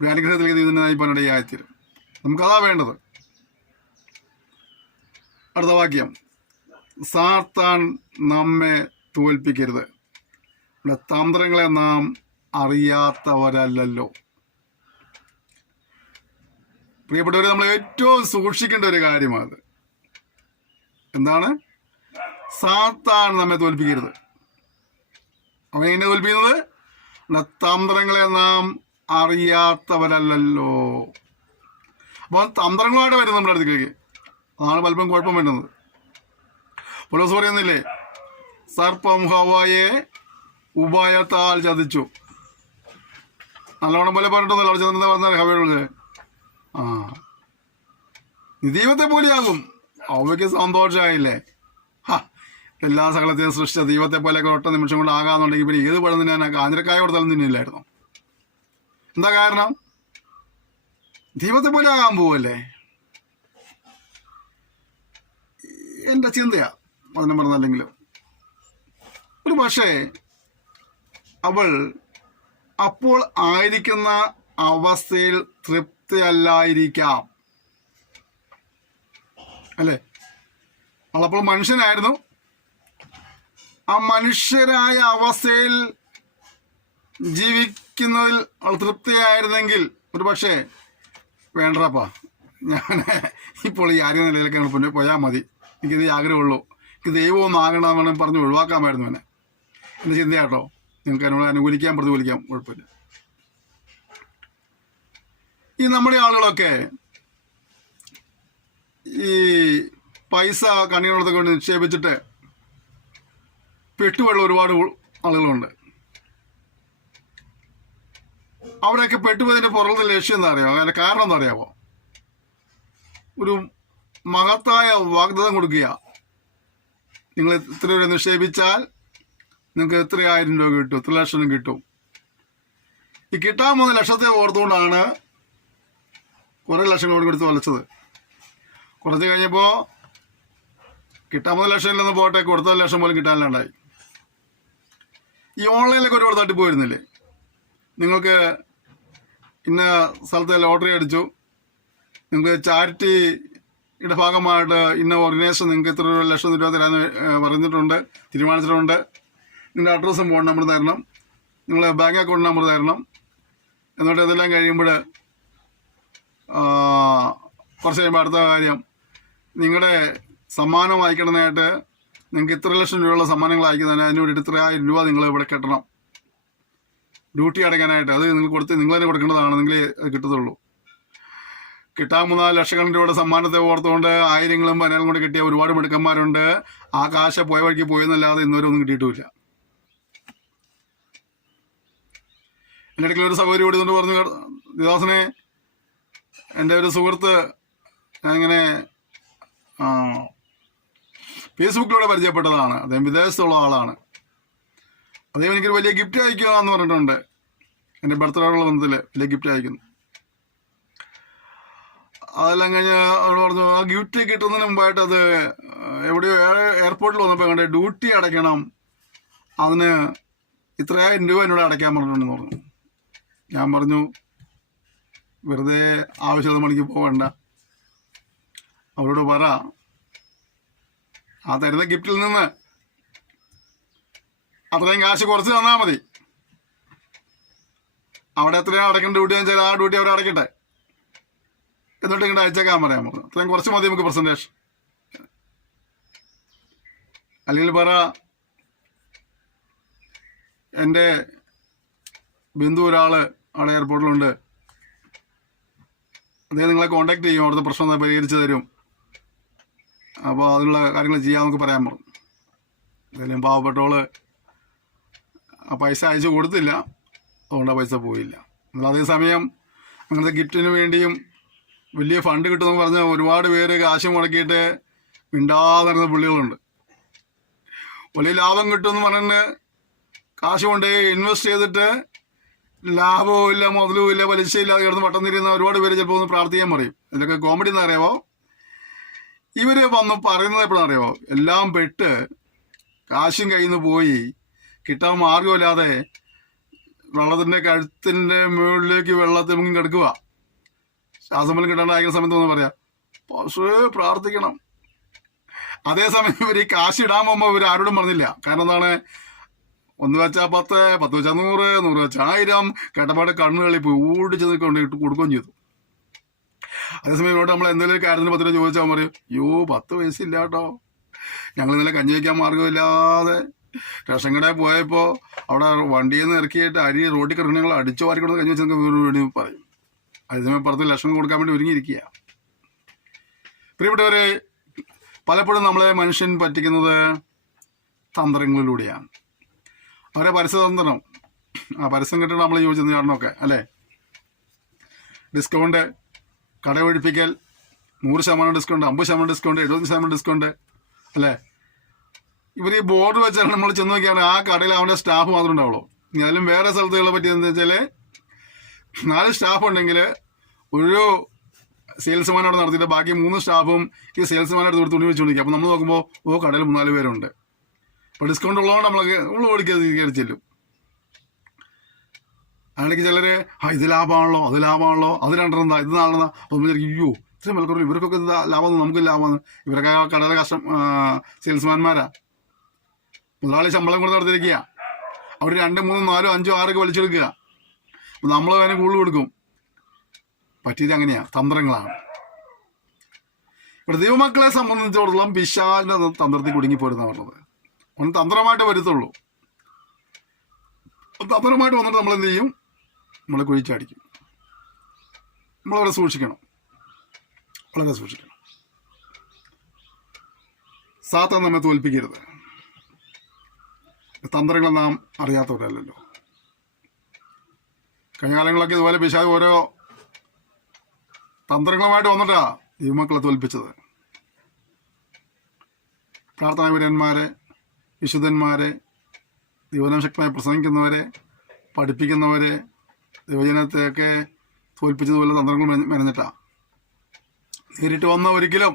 ഒരു അനുഗ്രഹത്തിലേക്ക് ഇതിനെ നയിപ്പാനിടയായിത്തീരും. നമുക്കതാ വേണ്ടത്. അടുത്ത വാക്യം, സാത്താൻ നമ്മെ തോൽപ്പിക്കരുത്, ഇവിടെ തന്ത്രങ്ങളെ നാം അറിയാത്തവരല്ലോ. പ്രിയപ്പെട്ടവരെ, നമ്മൾ ഏറ്റവും സൂക്ഷിക്കേണ്ട ഒരു കാര്യമാണ്. എന്താണ്? സാത്താൻ നമ്മെ തോൽപ്പിക്കരുത്. അവൻ എങ്ങനെ തോൽപ്പിക്കുന്നത്? തന്ത്രങ്ങളെ നാം അറിയാത്തവരല്ലോ. അപ്പോൾ തന്ത്രങ്ങളായിട്ട് വരുന്നത് നമ്മുടെ അടുത്തേക്ക്. അതാണ് പലപ്പം കുഴപ്പം വരുന്നത്. പൗലോസ് പറയുന്നില്ലേ, സർപ്പം ഹവ്വായെ ഉപായത്താൽ ചതിച്ചു. നല്ലവണ്ണം പോലെ പറഞ്ഞിട്ടൊന്നുമില്ല. അവിടെ ചെന്ന് പറഞ്ഞാൽ ഹവ്വയോട് നീ ദൈവത്തെ പോലെയാകും. അവയ്ക്ക് സന്തോഷമായില്ലേ? എല്ലാ സകലത്തെയും സൃഷ്ടിച്ച ദൈവത്തെ പോലെയൊക്കെ ഒറ്റ നിമിഷം കൊണ്ട് ആകാന്നുണ്ടെങ്കിൽ പിന്നെ ഏത് പഴം തന്നെ കാഞ്ഞിരക്കായ കൊടുത്താലും തിന്നില്ലായിരുന്നു. എന്താ കാരണം? ദൈവത്തെ പോലെ ആകാൻ പോവല്ലേ. എൻ്റെ ചിന്തയാ അതിനെ പറഞ്ഞല്ലെങ്കിലും. ഒരു പക്ഷേ അവൾ അപ്പോൾ ആയിരിക്കുന്ന അവസ്ഥയിൽ തൃപ്തിയല്ലായിരിക്കാം അല്ലേ? അവളപ്പോൾ മനുഷ്യനായിരുന്നു. ആ മനുഷ്യരായ അവസ്ഥയിൽ ജീവിക്കുന്നതിൽ അവൾ തൃപ്തിയായിരുന്നെങ്കിൽ ഒരു പക്ഷേ വേണ്ടപ്പാ, ഞാൻ ഇപ്പോൾ ഈ ആര്യ നിലയിലേക്കാണ് പിന്നെ പോയാൽ മതി, എനിക്കിത് ആഗ്രഹമുള്ളൂ, എനിക്ക് ദൈവമൊന്നും ആകണമെന്ന് പറഞ്ഞ് ഒഴിവാക്കാമായിരുന്നു എന്നെ. എൻ്റെ ചിന്തയാട്ടോ. നിങ്ങൾക്ക് അതിനോട് അനുകൂലിക്കാം പ്രതികൂലിക്കാം, കുഴപ്പമില്ല. ഈ നമ്മുടെ ആളുകളൊക്കെ ഈ പൈസ കണ്ണികളൊക്കെ കൊണ്ട് നിക്ഷേപിച്ചിട്ട് പെട്ടുപോയുള്ള ഒരുപാട് ആളുകളുണ്ട്. അവിടെയൊക്കെ പെട്ടുപോയതിൻ്റെ പുറത്തെ ലക്ഷ്യം എന്താ അറിയാമോ? അതിൻ്റെ കാരണം എന്താ അറിയാമോ? ഒരു മഹത്തായ വാഗ്ദത്തം കൊടുക്കുക. നിങ്ങൾ ഇത്ര രൂപ നിക്ഷേപിച്ചാൽ നിങ്ങൾക്ക് എത്ര 1000 രൂപ കിട്ടും, എത്ര ലക്ഷം കിട്ടും. ഈ കിട്ടാൻ പോകുന്ന ലക്ഷത്തെ ഓർത്തുകൊണ്ടാണ് കുറേ ലക്ഷങ്ങൾ കൊടുത്ത് വലച്ചത്. കുറച്ച് കഴിഞ്ഞപ്പോൾ കിട്ടാൻ പോകുന്ന ലക്ഷം ഇല്ലെന്ന് പോട്ടെ, കൊടുത്ത ലക്ഷം പോലും കിട്ടാനില്ലാണ്ടായി. ഈ ഓൺലൈനിലൊക്കെ ഒരുപാട് തട്ടിപ്പ് വരുന്നില്ലേ? നിങ്ങൾക്ക് ഇന്ന സ്ഥലത്തെ ലോട്ടറി അടിച്ചു, നിങ്ങൾക്ക് ചാരിറ്റിയുടെ ഭാഗമായിട്ട് ഇന്ന ഓർഗനൈസേഷൻ നിങ്ങൾക്ക് ഇത്ര ലക്ഷം രൂപ തരാമെന്ന് പറഞ്ഞിട്ടുണ്ട്, തീരുമാനിച്ചിട്ടുണ്ട്. നിങ്ങളുടെ അഡ്രസ്സും ഫോൺ നമ്പർ തരണം, നിങ്ങളുടെ ബാങ്ക് അക്കൗണ്ട് നമ്പർ തരണം. എന്നിട്ട് ഇതെല്ലാം കഴിയുമ്പോൾ കുറച്ച് കഴിയുമ്പോൾ അടുത്ത കാര്യം, നിങ്ങളുടെ സമ്മാനം വായിക്കണമെന്നായിട്ട് നിങ്ങൾക്ക് ഇത്ര ലക്ഷം രൂപയുള്ള സമ്മാനങ്ങൾ അയക്കുന്നതിന് അതിന് വേണ്ടിയിട്ട് ഇത്ര 1000 രൂപ നിങ്ങൾ ഇവിടെ കെട്ടണം, ഡ്യൂട്ടി അടയ്ക്കാനായിട്ട്. അത് നിങ്ങൾ തന്നെ കൊടുക്കേണ്ടതാണ്, നിങ്ങളെ അത് കിട്ടത്തുള്ളൂ. കിട്ടാൻ 3-4 ലക്ഷക്കണക്കിന് രൂപയുടെ സമ്മാനത്തെ ഓർത്തുകൊണ്ട് 1000ങ്ങളും 10,000 കൊണ്ട് കിട്ടിയ ഒരുപാട് മിടുക്കന്മാരുണ്ട്. ആ കാശ് പോയ വഴിക്ക് പോയെന്നല്ലാതെ ഇന്നുവരെ ഒന്നും കിട്ടിയിട്ടുമില്ല. എൻ്റെ ഇടയ്ക്ക് ഒരു സഹോദരി കൂടി കൊണ്ട് പറഞ്ഞു, ദിദാസനെ, എൻ്റെ ഒരു സുഹൃത്ത് ഞാനിങ്ങനെ ഫേസ്ബുക്കിലൂടെ പരിചയപ്പെട്ടതാണ്. അദ്ദേഹം വിദേശത്തുള്ള ആളാണ്. അദ്ദേഹം എനിക്കൊരു വലിയ ഗിഫ്റ്റ് അയക്കുക എന്ന് പറഞ്ഞിട്ടുണ്ട്. എൻ്റെ ബർത്ത്ഡേയുള്ള ബന്ധത്തിൽ വലിയ ഗിഫ്റ്റ് അയക്കുന്നു. അതെല്ലാം കഴിഞ്ഞ് അവൾ പറഞ്ഞു ആ ഗിഫ്റ്റ് കിട്ടുന്നതിന് മുമ്പായിട്ട് അത് എവിടെയോ എയർപോർട്ടിൽ വന്നപ്പോൾ കണ്ടേ ഡ്യൂട്ടി അടയ്ക്കണം, അതിന് ഇത്രയായിരം രൂപ എന്നോട് അടയ്ക്കാൻ പറഞ്ഞിട്ടുണ്ടെന്ന് പറഞ്ഞു. ഞാൻ പറഞ്ഞു വെറുതെ ആവശ്യമുള്ള മണിക്ക് പോകണ്ട, അവരോട് പറ ആ തരുന്ന ഗിഫ്റ്റിൽ നിന്ന് അത്രയും കാശ് കുറച്ച് തന്നാൽ മതി. അവിടെ എത്രയാണ് അടയ്ക്കേണ്ട ഡ്യൂട്ടി എന്ന് വെച്ചാൽ ആ ഡ്യൂട്ടി അവർ അടയ്ക്കട്ടെ, എന്നിട്ട് ഇങ്ങോട്ട് അയച്ചേക്കാൻ പറയാൻ പറഞ്ഞു. അത്രയും കുറച്ച് മതി നമുക്ക് പെർസെൻറ്റേജ്. അല്ലെങ്കിൽ പറ എൻ്റെ ബന്ധു ഒരാൾ അവിടെ എയർപോർട്ടിലുണ്ട്, അദ്ദേഹം നിങ്ങളെ കോൺടാക്ട് ചെയ്യും, അവിടുത്തെ പ്രശ്നം പരിഹരിച്ച് തരും, അപ്പോൾ അതിനുള്ള കാര്യങ്ങൾ ചെയ്യാമെന്നൊക്കെ പറയാൻ പറഞ്ഞു. എന്തായാലും പാവപ്പെട്ടവള് ആ പൈസ അയച്ചു കൊടുത്തില്ല, അതുകൊണ്ട് ആ പൈസ പോയില്ല. എന്നാൽ അതേസമയം അങ്ങനത്തെ ഗിഫ്റ്റിന് വേണ്ടിയും വലിയ ഫണ്ട് കിട്ടുമെന്ന് പറഞ്ഞ ഒരുപാട് പേര് കാശ് മുടക്കിയിട്ട് മിണ്ടാതെ നടന്ന പുള്ളികളുണ്ട്. വലിയ ലാഭം കിട്ടുമെന്ന് പറഞ്ഞിട്ട് കാശ് കൊണ്ട് ഇൻവെസ്റ്റ് ചെയ്തിട്ട് ലാഭവും ഇല്ല, മുതലും ഇല്ല, പലിശയില്ലാതെ കിടന്ന് വട്ടം തിരിയുന്ന ഒരുപാട് പേര് ചിലപ്പോൾ ഒന്ന് പ്രാർത്ഥിക്കാൻ പറയും. ഇതിലൊക്കെ കോമഡി എന്ന് അറിയാമോ, ഇവര് വന്ന് പറയുന്നത് എപ്പോഴാണ് അറിയാമോ, എല്ലാം പെട്ട് കാശും കയ്യിൽ നിന്ന് പോയി കിട്ടാൻ മാർഗമില്ലാതെ വെള്ളത്തിൻ്റെ കഴുത്തിൻ്റെ മുകളിലേക്ക് വെള്ളത്തിൽ മുങ്ങി കിടക്കുക. ശ്വാസം പോലും കിട്ടാണ്ട് അയക്കുന്ന സമയത്ത് ഒന്ന് പറയാം പക്ഷേ പ്രാർത്ഥിക്കണം. അതേസമയം ഇവർ ഈ കാശ് ഇടാൻ പോകുമ്പോൾ ഇവർ ആരോടും പറഞ്ഞില്ല. കാരണം എന്താണ്, 1 വെച്ചാൽ 10, 10 വെച്ചാൽ 100, 100 വെച്ചാൽ 1000 കേട്ടപ്പാട് കണ്ണുകളിൽ പോയി ഓടിച്ച് കൊണ്ട് ഇട്ട് കൊടുക്കുകയും ചെയ്തു. അതേസമയം ഇങ്ങോട്ട് നമ്മൾ എന്തെങ്കിലും ഒരു കാര്യത്തിന് 10 രൂപ ചോദിച്ചാൽ പറയും അയ്യോ 10 പൈസ ഇല്ല കേട്ടോ, ഞങ്ങൾ ഇന്നലെ കഞ്ഞി വയ്ക്കാൻ മാർഗമില്ലാതെ റേഷൻ കടയിൽ പോയപ്പോൾ അവിടെ വണ്ടിയിൽ നിന്ന് ഇറക്കിയിട്ട് അരി റോട്ടിൽ കിടക്കുന്ന ഞങ്ങൾ അടിച്ചു വാരിക്കൊണ്ട് കഞ്ഞി വെച്ച് വേണ്ടി പറയും. അതേസമയം 10 ലക്ഷം കൊടുക്കാൻ വേണ്ടി ഒരുങ്ങിയിരിക്കുക. പ്രിയപ്പെട്ടവരെ, പലപ്പോഴും നമ്മളെ മനുഷ്യൻ പറ്റിക്കുന്നത് തന്ത്രങ്ങളിലൂടെയാണ്. അവരെ പരസ്യതന്ത്രം, ആ പരസ്യം കിട്ടണം നമ്മൾ ചോദിച്ചെന്ന് കാരണമൊക്കെ അല്ലേ, ഡിസ്കൗണ്ട്, കടയൊഴിപ്പിക്കൽ, 100% ഡിസ്കൗണ്ട്, 50% ഡിസ്കൗണ്ട്, 70% ഡിസ്കൗണ്ട് അല്ലേ. ഇവർ ഈ ബോർഡ് വെച്ചാൽ നമ്മൾ ചെന്ന് നോക്കിയാണ് ആ കടയിൽ അവൻ്റെ സ്റ്റാഫ് മാത്രമേ ഉണ്ടാവുള്ളൂ. ഇനി അതിലും വേറെ സ്ഥലത്തുകളെ പറ്റിയെന്ന് വെച്ചാൽ 4 സ്റ്റാഫ് ഉണ്ടെങ്കിൽ ഒരു സെയിൽസ്മാൻ അവിടെ നടത്തിയിട്ട് ബാക്കി 3 സ്റ്റാഫും ഈ സെയിൽസ്മാനായിട്ട് തുണി വെച്ചുകൊണ്ടിരിക്കും. അപ്പോൾ നമ്മൾ നോക്കുമ്പോൾ കടയിൽ 3-4 പേരുണ്ട്. അപ്പോൾ ഡിസ്കൗണ്ട് ഉള്ളതുകൊണ്ട് നമ്മൾ ഓടിക്കയറി ചെല്ലും. അതിലേക്ക് ചിലർ ഇത് ലാഭമാണല്ലോ, അത് ലാഭമാണല്ലോ, അത് 2 എന്താ, ഇത് 4 എന്താ, അപ്പോൾ നമ്മൾ അയ്യോ ഇത്രയും വിലക്കുറവ്, ഇവർക്കൊക്കെ എന്താ ലാഭം, നമുക്ക് ലാഭമാണ്. ഇവരൊക്കെ കടയുടെ സെയിൽസ്മാൻമാരാ, മുതലാളി ശമ്പളം കൊടുത്ത് നടത്തിയിരിക്കുക. അവർ 2, 3, 4, 5, 6 വലിച്ചെടുക്കുക. അപ്പോൾ നമ്മൾ അതിന് കൂടുതൽ കൊടുക്കും. പറ്റിയത് അങ്ങനെയാണ്, തന്ത്രങ്ങളാണ്. ഇവിടെ ദൈവമക്കളെ സംബന്ധിച്ചിടത്തോളം പിശാചിന്റെ തന്ത്രത്തിൽ കുടുങ്ങിപ്പോരുന്ന പറഞ്ഞത്. ഒന്ന് തന്ത്രമായിട്ട് വരുത്തുള്ളൂ. തന്ത്രമായിട്ട് വന്നിട്ട് നമ്മൾ എന്ത് ചെയ്യും, നമ്മളെ കുഴിച്ചടിക്കും. നമ്മളവരെ സൂക്ഷിക്കണം, വളരെ സൂക്ഷിക്കണം. സാത്താൻ നമ്മെ തോൽപ്പിക്കരുത്. തന്ത്രങ്ങൾ നാം അറിയാത്തവരല്ലല്ലോ. കഴിഞ്ഞ കാലങ്ങളൊക്കെ ഇതുപോലെ പിശാച് ഓരോ തന്ത്രങ്ങളുമായിട്ട് വന്നിട്ടാ ദൈവമക്കളെ തോൽപ്പിച്ചത്. പ്രാർത്ഥനാവീരന്മാരെ, വിശുദ്ധന്മാരെ, ദൈവശക്തമായി പ്രസംഗിക്കുന്നവരെ, പഠിപ്പിക്കുന്നവരെ, ദൈവജനത്തെയൊക്കെ തോൽപ്പിച്ചതുപോലെ തന്ത്രങ്ങൾ മെനഞ്ഞിട്ടാ. നേരിട്ട് വന്ന ഒരിക്കലും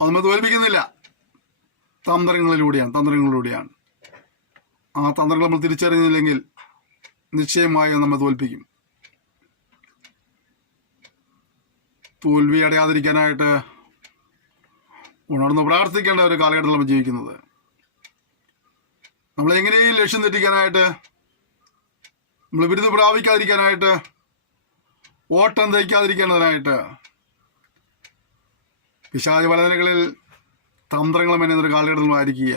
അത് തോൽപ്പിക്കുന്നില്ല, തന്ത്രങ്ങളിലൂടെയാണ്. ആ തന്ത്രങ്ങൾ നമ്മൾ തിരിച്ചറിഞ്ഞില്ലെങ്കിൽ നിശ്ചയമായും നമ്മെ തോൽപ്പിക്കും. തോൽവി അടയാതിരിക്കാനായിട്ട് ഉണർന്ന് പ്രാർത്ഥിക്കേണ്ട ഒരു കാലഘട്ടത്തിൽ നമ്മൾ ജീവിക്കുന്നത്. നമ്മളെങ്ങനെയും ലക്ഷ്യം തെറ്റിക്കാനായിട്ട്, നമ്മൾ ബിരുദ പ്രാപിക്കാതിരിക്കാനായിട്ട്, ഓട്ടം തയ്ക്കാതിരിക്കേണ്ടതിനായിട്ട് പിശാച് പലനിലകളിൽ തന്ത്രങ്ങൾ മെനയുന്നൊരു കാലഘട്ടത്തിൽ ആയിരിക്കുക.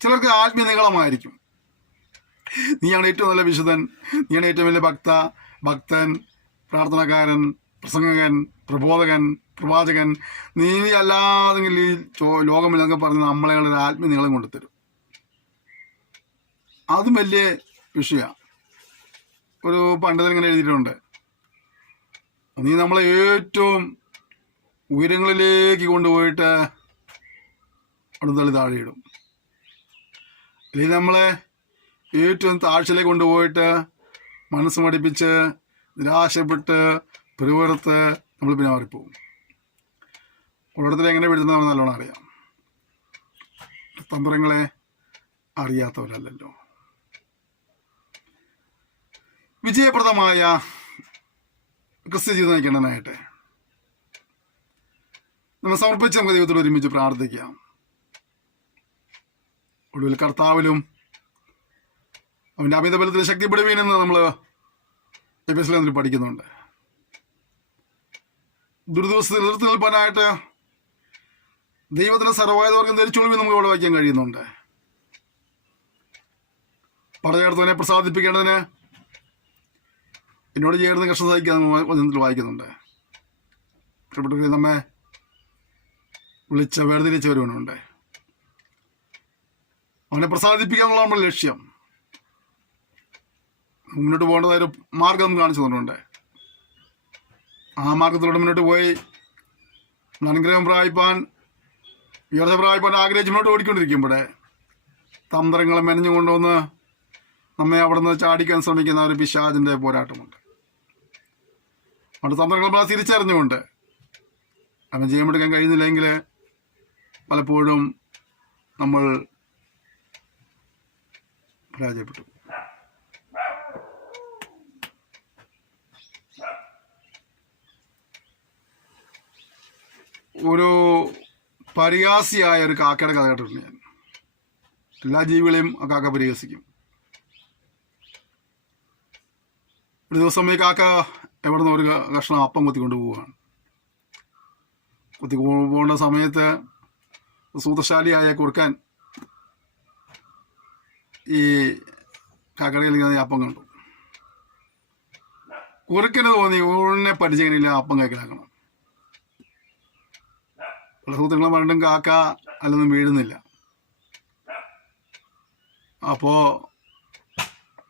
ചിലർക്ക് ആത്മീയ നികളമായിരിക്കും. നീയാണ് ഏറ്റവും നല്ല വിശുദ്ധൻ, നീയാണ് ഏറ്റവും വലിയ ഭക്തൻ, പ്രാർത്ഥനക്കാരൻ, പ്രസംഗകൻ, പ്രബോധകൻ, പ്രവാചകൻ, നീ അല്ലാതെങ്കിൽ ഈ ലോകമില്ലെന്നൊക്കെ പറഞ്ഞ് നമ്മളെ ഒരു ആത്മീയ നീളം കൊണ്ടുതരും. അതും വലിയ വിഷയമാണ്. ഒരു പണ്ഡിതൻ ഇങ്ങനെ എഴുതിയിട്ടുണ്ട്, നീ നമ്മളെ ഏറ്റവും ഉയരങ്ങളിലേക്ക് കൊണ്ടുപോയിട്ട് അവിടെ തള്ളി താഴെയിടും. അല്ലെങ്കിൽ നമ്മളെ ഏറ്റവും താഴ്ചയിലേക്ക് കൊണ്ടുപോയിട്ട് മനസ്സ് മടിപ്പിച്ച് നിരാശപ്പെട്ട് പിറുപിറുത്ത് നമ്മൾ പിന്നെ മാറിപ്പോവും. ഓരോരുത്തരെ എങ്ങനെ വിടുന്നതെന്ന് നല്ലോണം അറിയാം. തന്ത്രങ്ങളെ അറിയാത്തവരല്ലല്ലോ. വിജയപ്രദമായ ക്രിസ്ത്യ ജീവിതം നയിക്കേണ്ടതിനായിട്ട് നമ്മൾ സമർപ്പിച്ച് നമുക്ക് ദൈവത്തോട് ഒരുമിച്ച് പ്രാർത്ഥിക്കാം. ഒടുവിൽ കർത്താവിലും അവൻ്റെ അമിതബലത്തിൽ ശക്തിപ്പെടുവീനെന്ന് നമ്മൾ എഫെസ്യരിൽ പഠിക്കുന്നുണ്ട്. ദുരിതവസ്ഥയിൽ എതിർത്ത് നിൽപ്പാനായിട്ട് ദൈവത്തിന് സർവ്വായുധവർഗം ധരിച്ചോളുവി നമുക്ക് ഇവിടെ വായിക്കാൻ കഴിയുന്നുണ്ട്. പടചേർത്തവനെ പ്രസാദിപ്പിക്കേണ്ടതിന് എന്നോട് ചേർന്ന് കഷ്ടം സഹിക്കാൻ വായിക്കുന്നുണ്ട്. പ്രിയപ്പെട്ടവരെ, നമ്മെ വിളിച്ച വേർതിരിച്ചവരുണ്ട്. അവനെ പ്രസാദിപ്പിക്കുക എന്നുള്ള നമ്മുടെ ലക്ഷ്യം. മുന്നോട്ട് പോകേണ്ടതായ ഒരു മാർഗം നമുക്ക് കാണിച്ചു തന്നിട്ടുണ്ട്. ആ മാർഗത്തിലൂടെ മുന്നോട്ട് പോയി അനുഗ്രഹം പ്രാപിപ്പാൻ, ഉയർച്ച പ്രാപിപ്പാൻ ആഗ്രഹിച്ച് മുന്നോട്ട് ഓടിക്കൊണ്ടിരിക്കുമ്പോഴേ തന്ത്രങ്ങളെ മെനഞ്ഞു കൊണ്ടുവന്ന് നമ്മെ അവിടെ നിന്ന് ചാടിക്കാൻ ശ്രമിക്കുന്ന ഒരു പിശാചിൻ്റെ പോരാട്ടമുണ്ട്. അവിടെ തന്ത്രങ്ങൾ തിരിച്ചറിഞ്ഞുകൊണ്ട് അവൻ ചെയ്യാമെടുക്കാൻ കഴിയുന്നില്ലെങ്കിൽ പലപ്പോഴും നമ്മൾ പരാജയപ്പെട്ടു. ഒരു പരിഹാസിയായ ഒരു കാക്കയുടെ കഥ കേട്ടിട്ടുണ്ട് ഞാൻ. എല്ലാ ജീവികളെയും ആ കാക്ക പരിഹസിക്കും. ഒരു ദിവസം ഈ കാക്ക എവിടെ നിന്ന് ഒരു കഷ്ണം അപ്പം കൊത്തിക്കൊണ്ട് പോവുകയാണ്. പോകേണ്ട സമയത്ത് സൂത്രശാലിയായ കുറുക്കൻ ഈ കാക്കടയിൽ ഈ അപ്പം കണ്ടു. കുറുക്കന് തോന്നി ഉടനെ പരിചയമില്ല അപ്പം കഴിക്കലാക്കണം. പല സൂത്രങ്ങളെ പറഞ്ഞിട്ടും കാക്ക അല്ലൊന്നും വീഴുന്നില്ല. അപ്പോ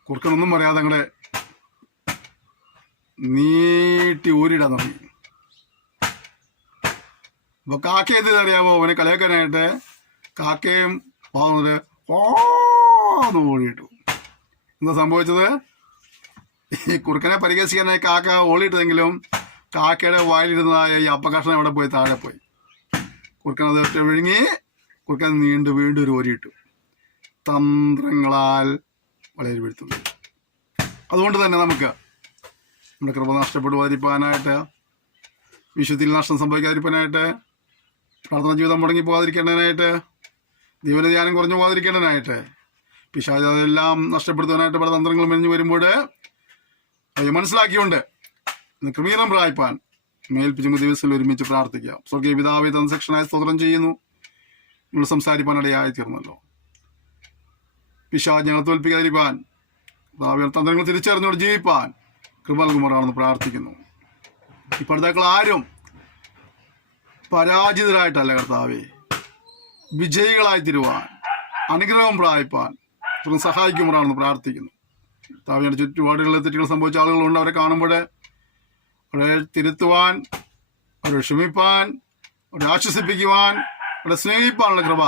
കുറുക്കനൊന്നും പറയാതെ അങ്ങടെ നീട്ടി ഊരിടാൻ തുടങ്ങി. അപ്പൊ കാക്ക എന്തെന്നറിയാമോ? അവനെ കളിയാക്കാനായിട്ട് കാക്കയും പോകുന്നത് ഓന്ന് ഓടിയിട്ടു. എന്താ സംഭവിച്ചത്? ഈ കുറുക്കനെ പരിഹസിക്കാനായി കാക്ക ഓടിയിട്ടെങ്കിലും കാക്കയുടെ വായിലിരുന്നതായ ഈ അപ്പകഷ്ണം അവിടെ പോയി താഴെ പോയി. കുറുക്കൻ അത് ഒറ്റ വിഴുങ്ങി. കുറുക്കൻ വീണ്ടും ഒരു ഓരിയിട്ടു. തന്ത്രങ്ങളാൽ വളരെ വീഴ്ത്തുന്നു. അതുകൊണ്ട് തന്നെ നമുക്ക് നമ്മുടെ കൃപ നഷ്ടപ്പെടുവാതിരിക്കാനായിട്ട്, വിശുദ്ധിയിൽ നഷ്ടം സംഭവിക്കാതിരിക്കാനായിട്ട്, പ്രാർത്ഥന ജീവിതം മുടങ്ങി പോകാതിരിക്കേണ്ടതിനായിട്ട്, ദൈവന ധ്യാനം കുറഞ്ഞു പോകാതിരിക്കേണ്ടതിനായിട്ട്, പിശാച് അതെല്ലാം നഷ്ടപ്പെടുത്താനായിട്ട് പല തന്ത്രങ്ങൾ മെനഞ്ഞു വരുമ്പോൾ അത് മനസ്സിലാക്കിയുണ്ട് ക്രമീകരണം പ്രാപിപ്പാൻ മേൽപ്പിച്ചും ദിവസത്തിൽ ഒരുമിച്ച് പ്രാർത്ഥിക്കാം. സ്വർഗീയ പിതാവേ, സെക്ഷനായി സ്തോത്രം ചെയ്യുന്നു. നിങ്ങൾ സംസാരിപ്പാൻ ഇടയായി തീർന്നല്ലോ. പിശാച് ഞങ്ങൾ തോൽപ്പിക്കാതിരിക്കാൻ, തന്ത്രങ്ങൾ തിരിച്ചറിഞ്ഞോട് ജീവിപ്പാൻ കൃപ നൽകുമാറാണെന്ന് പ്രാർത്ഥിക്കുന്നു. ഈ പഠിതാക്കൾ ആരും പരാജിതരായിട്ടല്ല കർത്താവേ, വിജയികളായി തീരുവാൻ, അനുഗ്രഹം പ്രാപിപ്പാൻ സഹായിക്കുമാറാണെന്ന് പ്രാർത്ഥിക്കുന്നു. കർത്താവിന്റെ ചുറ്റുപാടുകളിൽ തെറ്റുകൾ സംഭവിച്ച ആളുകളുണ്ട്. അവരെ കാണുമ്പോൾ അവരെ തിരുത്തുവാൻ, അവരെ ക്ഷമിപ്പാൻ, അവരെ ആശ്വസിപ്പിക്കുവാൻ, അവരെ സ്നേഹിപ്പാനുള്ള കൃപ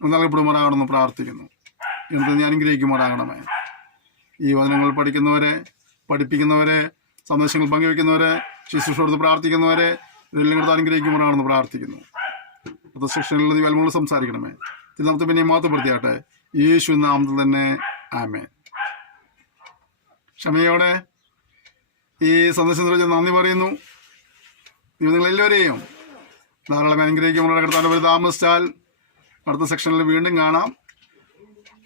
നൽകപ്പെടുമാറാകണമെന്ന് പ്രാർത്ഥിക്കുന്നു. എന്നിട്ട് ഞാൻ അനുഗ്രഹിക്കുമാറാകണമേ. ഈ വചനങ്ങൾ പഠിക്കുന്നവരെ, പഠിപ്പിക്കുന്നവരെ, സന്ദേശങ്ങൾ പങ്കുവെക്കുന്നവരെ, ശുശ്രൂഷയോട് പ്രാർത്ഥിക്കുന്നവരെ ഇതെല്ലാം കൂടെ അനുഗ്രഹിക്കുമാറാണെന്ന് പ്രാർത്ഥിക്കുന്നു. അടുത്ത സെക്ഷനിൽ നീ വൽമൂലം സംസാരിക്കണമേ. നമുക്ക് പിന്നെ മാത്രപ്പെടുത്തിയാട്ടെ. യേശു നാമത്തിൽ തന്നെ ആമേൻ. ക്ഷമയോടെ ഈ സന്ദേശത്തിന് നന്ദി പറയുന്നു. നിങ്ങളെല്ലാവരെയും ധാരാളം അനുഗ്രഹിക്കുമ്പോൾ കർത്താവിൻ്റെ താമസിച്ചാൽ അടുത്ത സെക്ഷനിൽ വീണ്ടും കാണാം.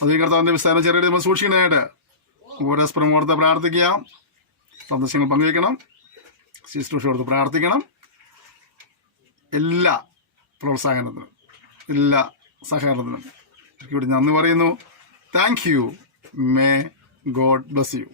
അത് ഈ കർത്താവിൻ്റെ വിസ്താരം ചെറിയ നമ്മൾ സൂക്ഷിക്കാനായിട്ട് പരസ്പരം ഓർത്ത് പ്രാർത്ഥിക്കാം. സന്ദേശങ്ങൾ പങ്കുവയ്ക്കണം, ശുശ്രൂഷ കൊടുത്ത് പ്രാർത്ഥിക്കണം. എല്ലാ പ്രോത്സാഹനത്തിനും, എല്ലാ സഹകരണത്തിനും ഇവിടെ നന്ദി പറയുന്നു. Thank you. May God bless you.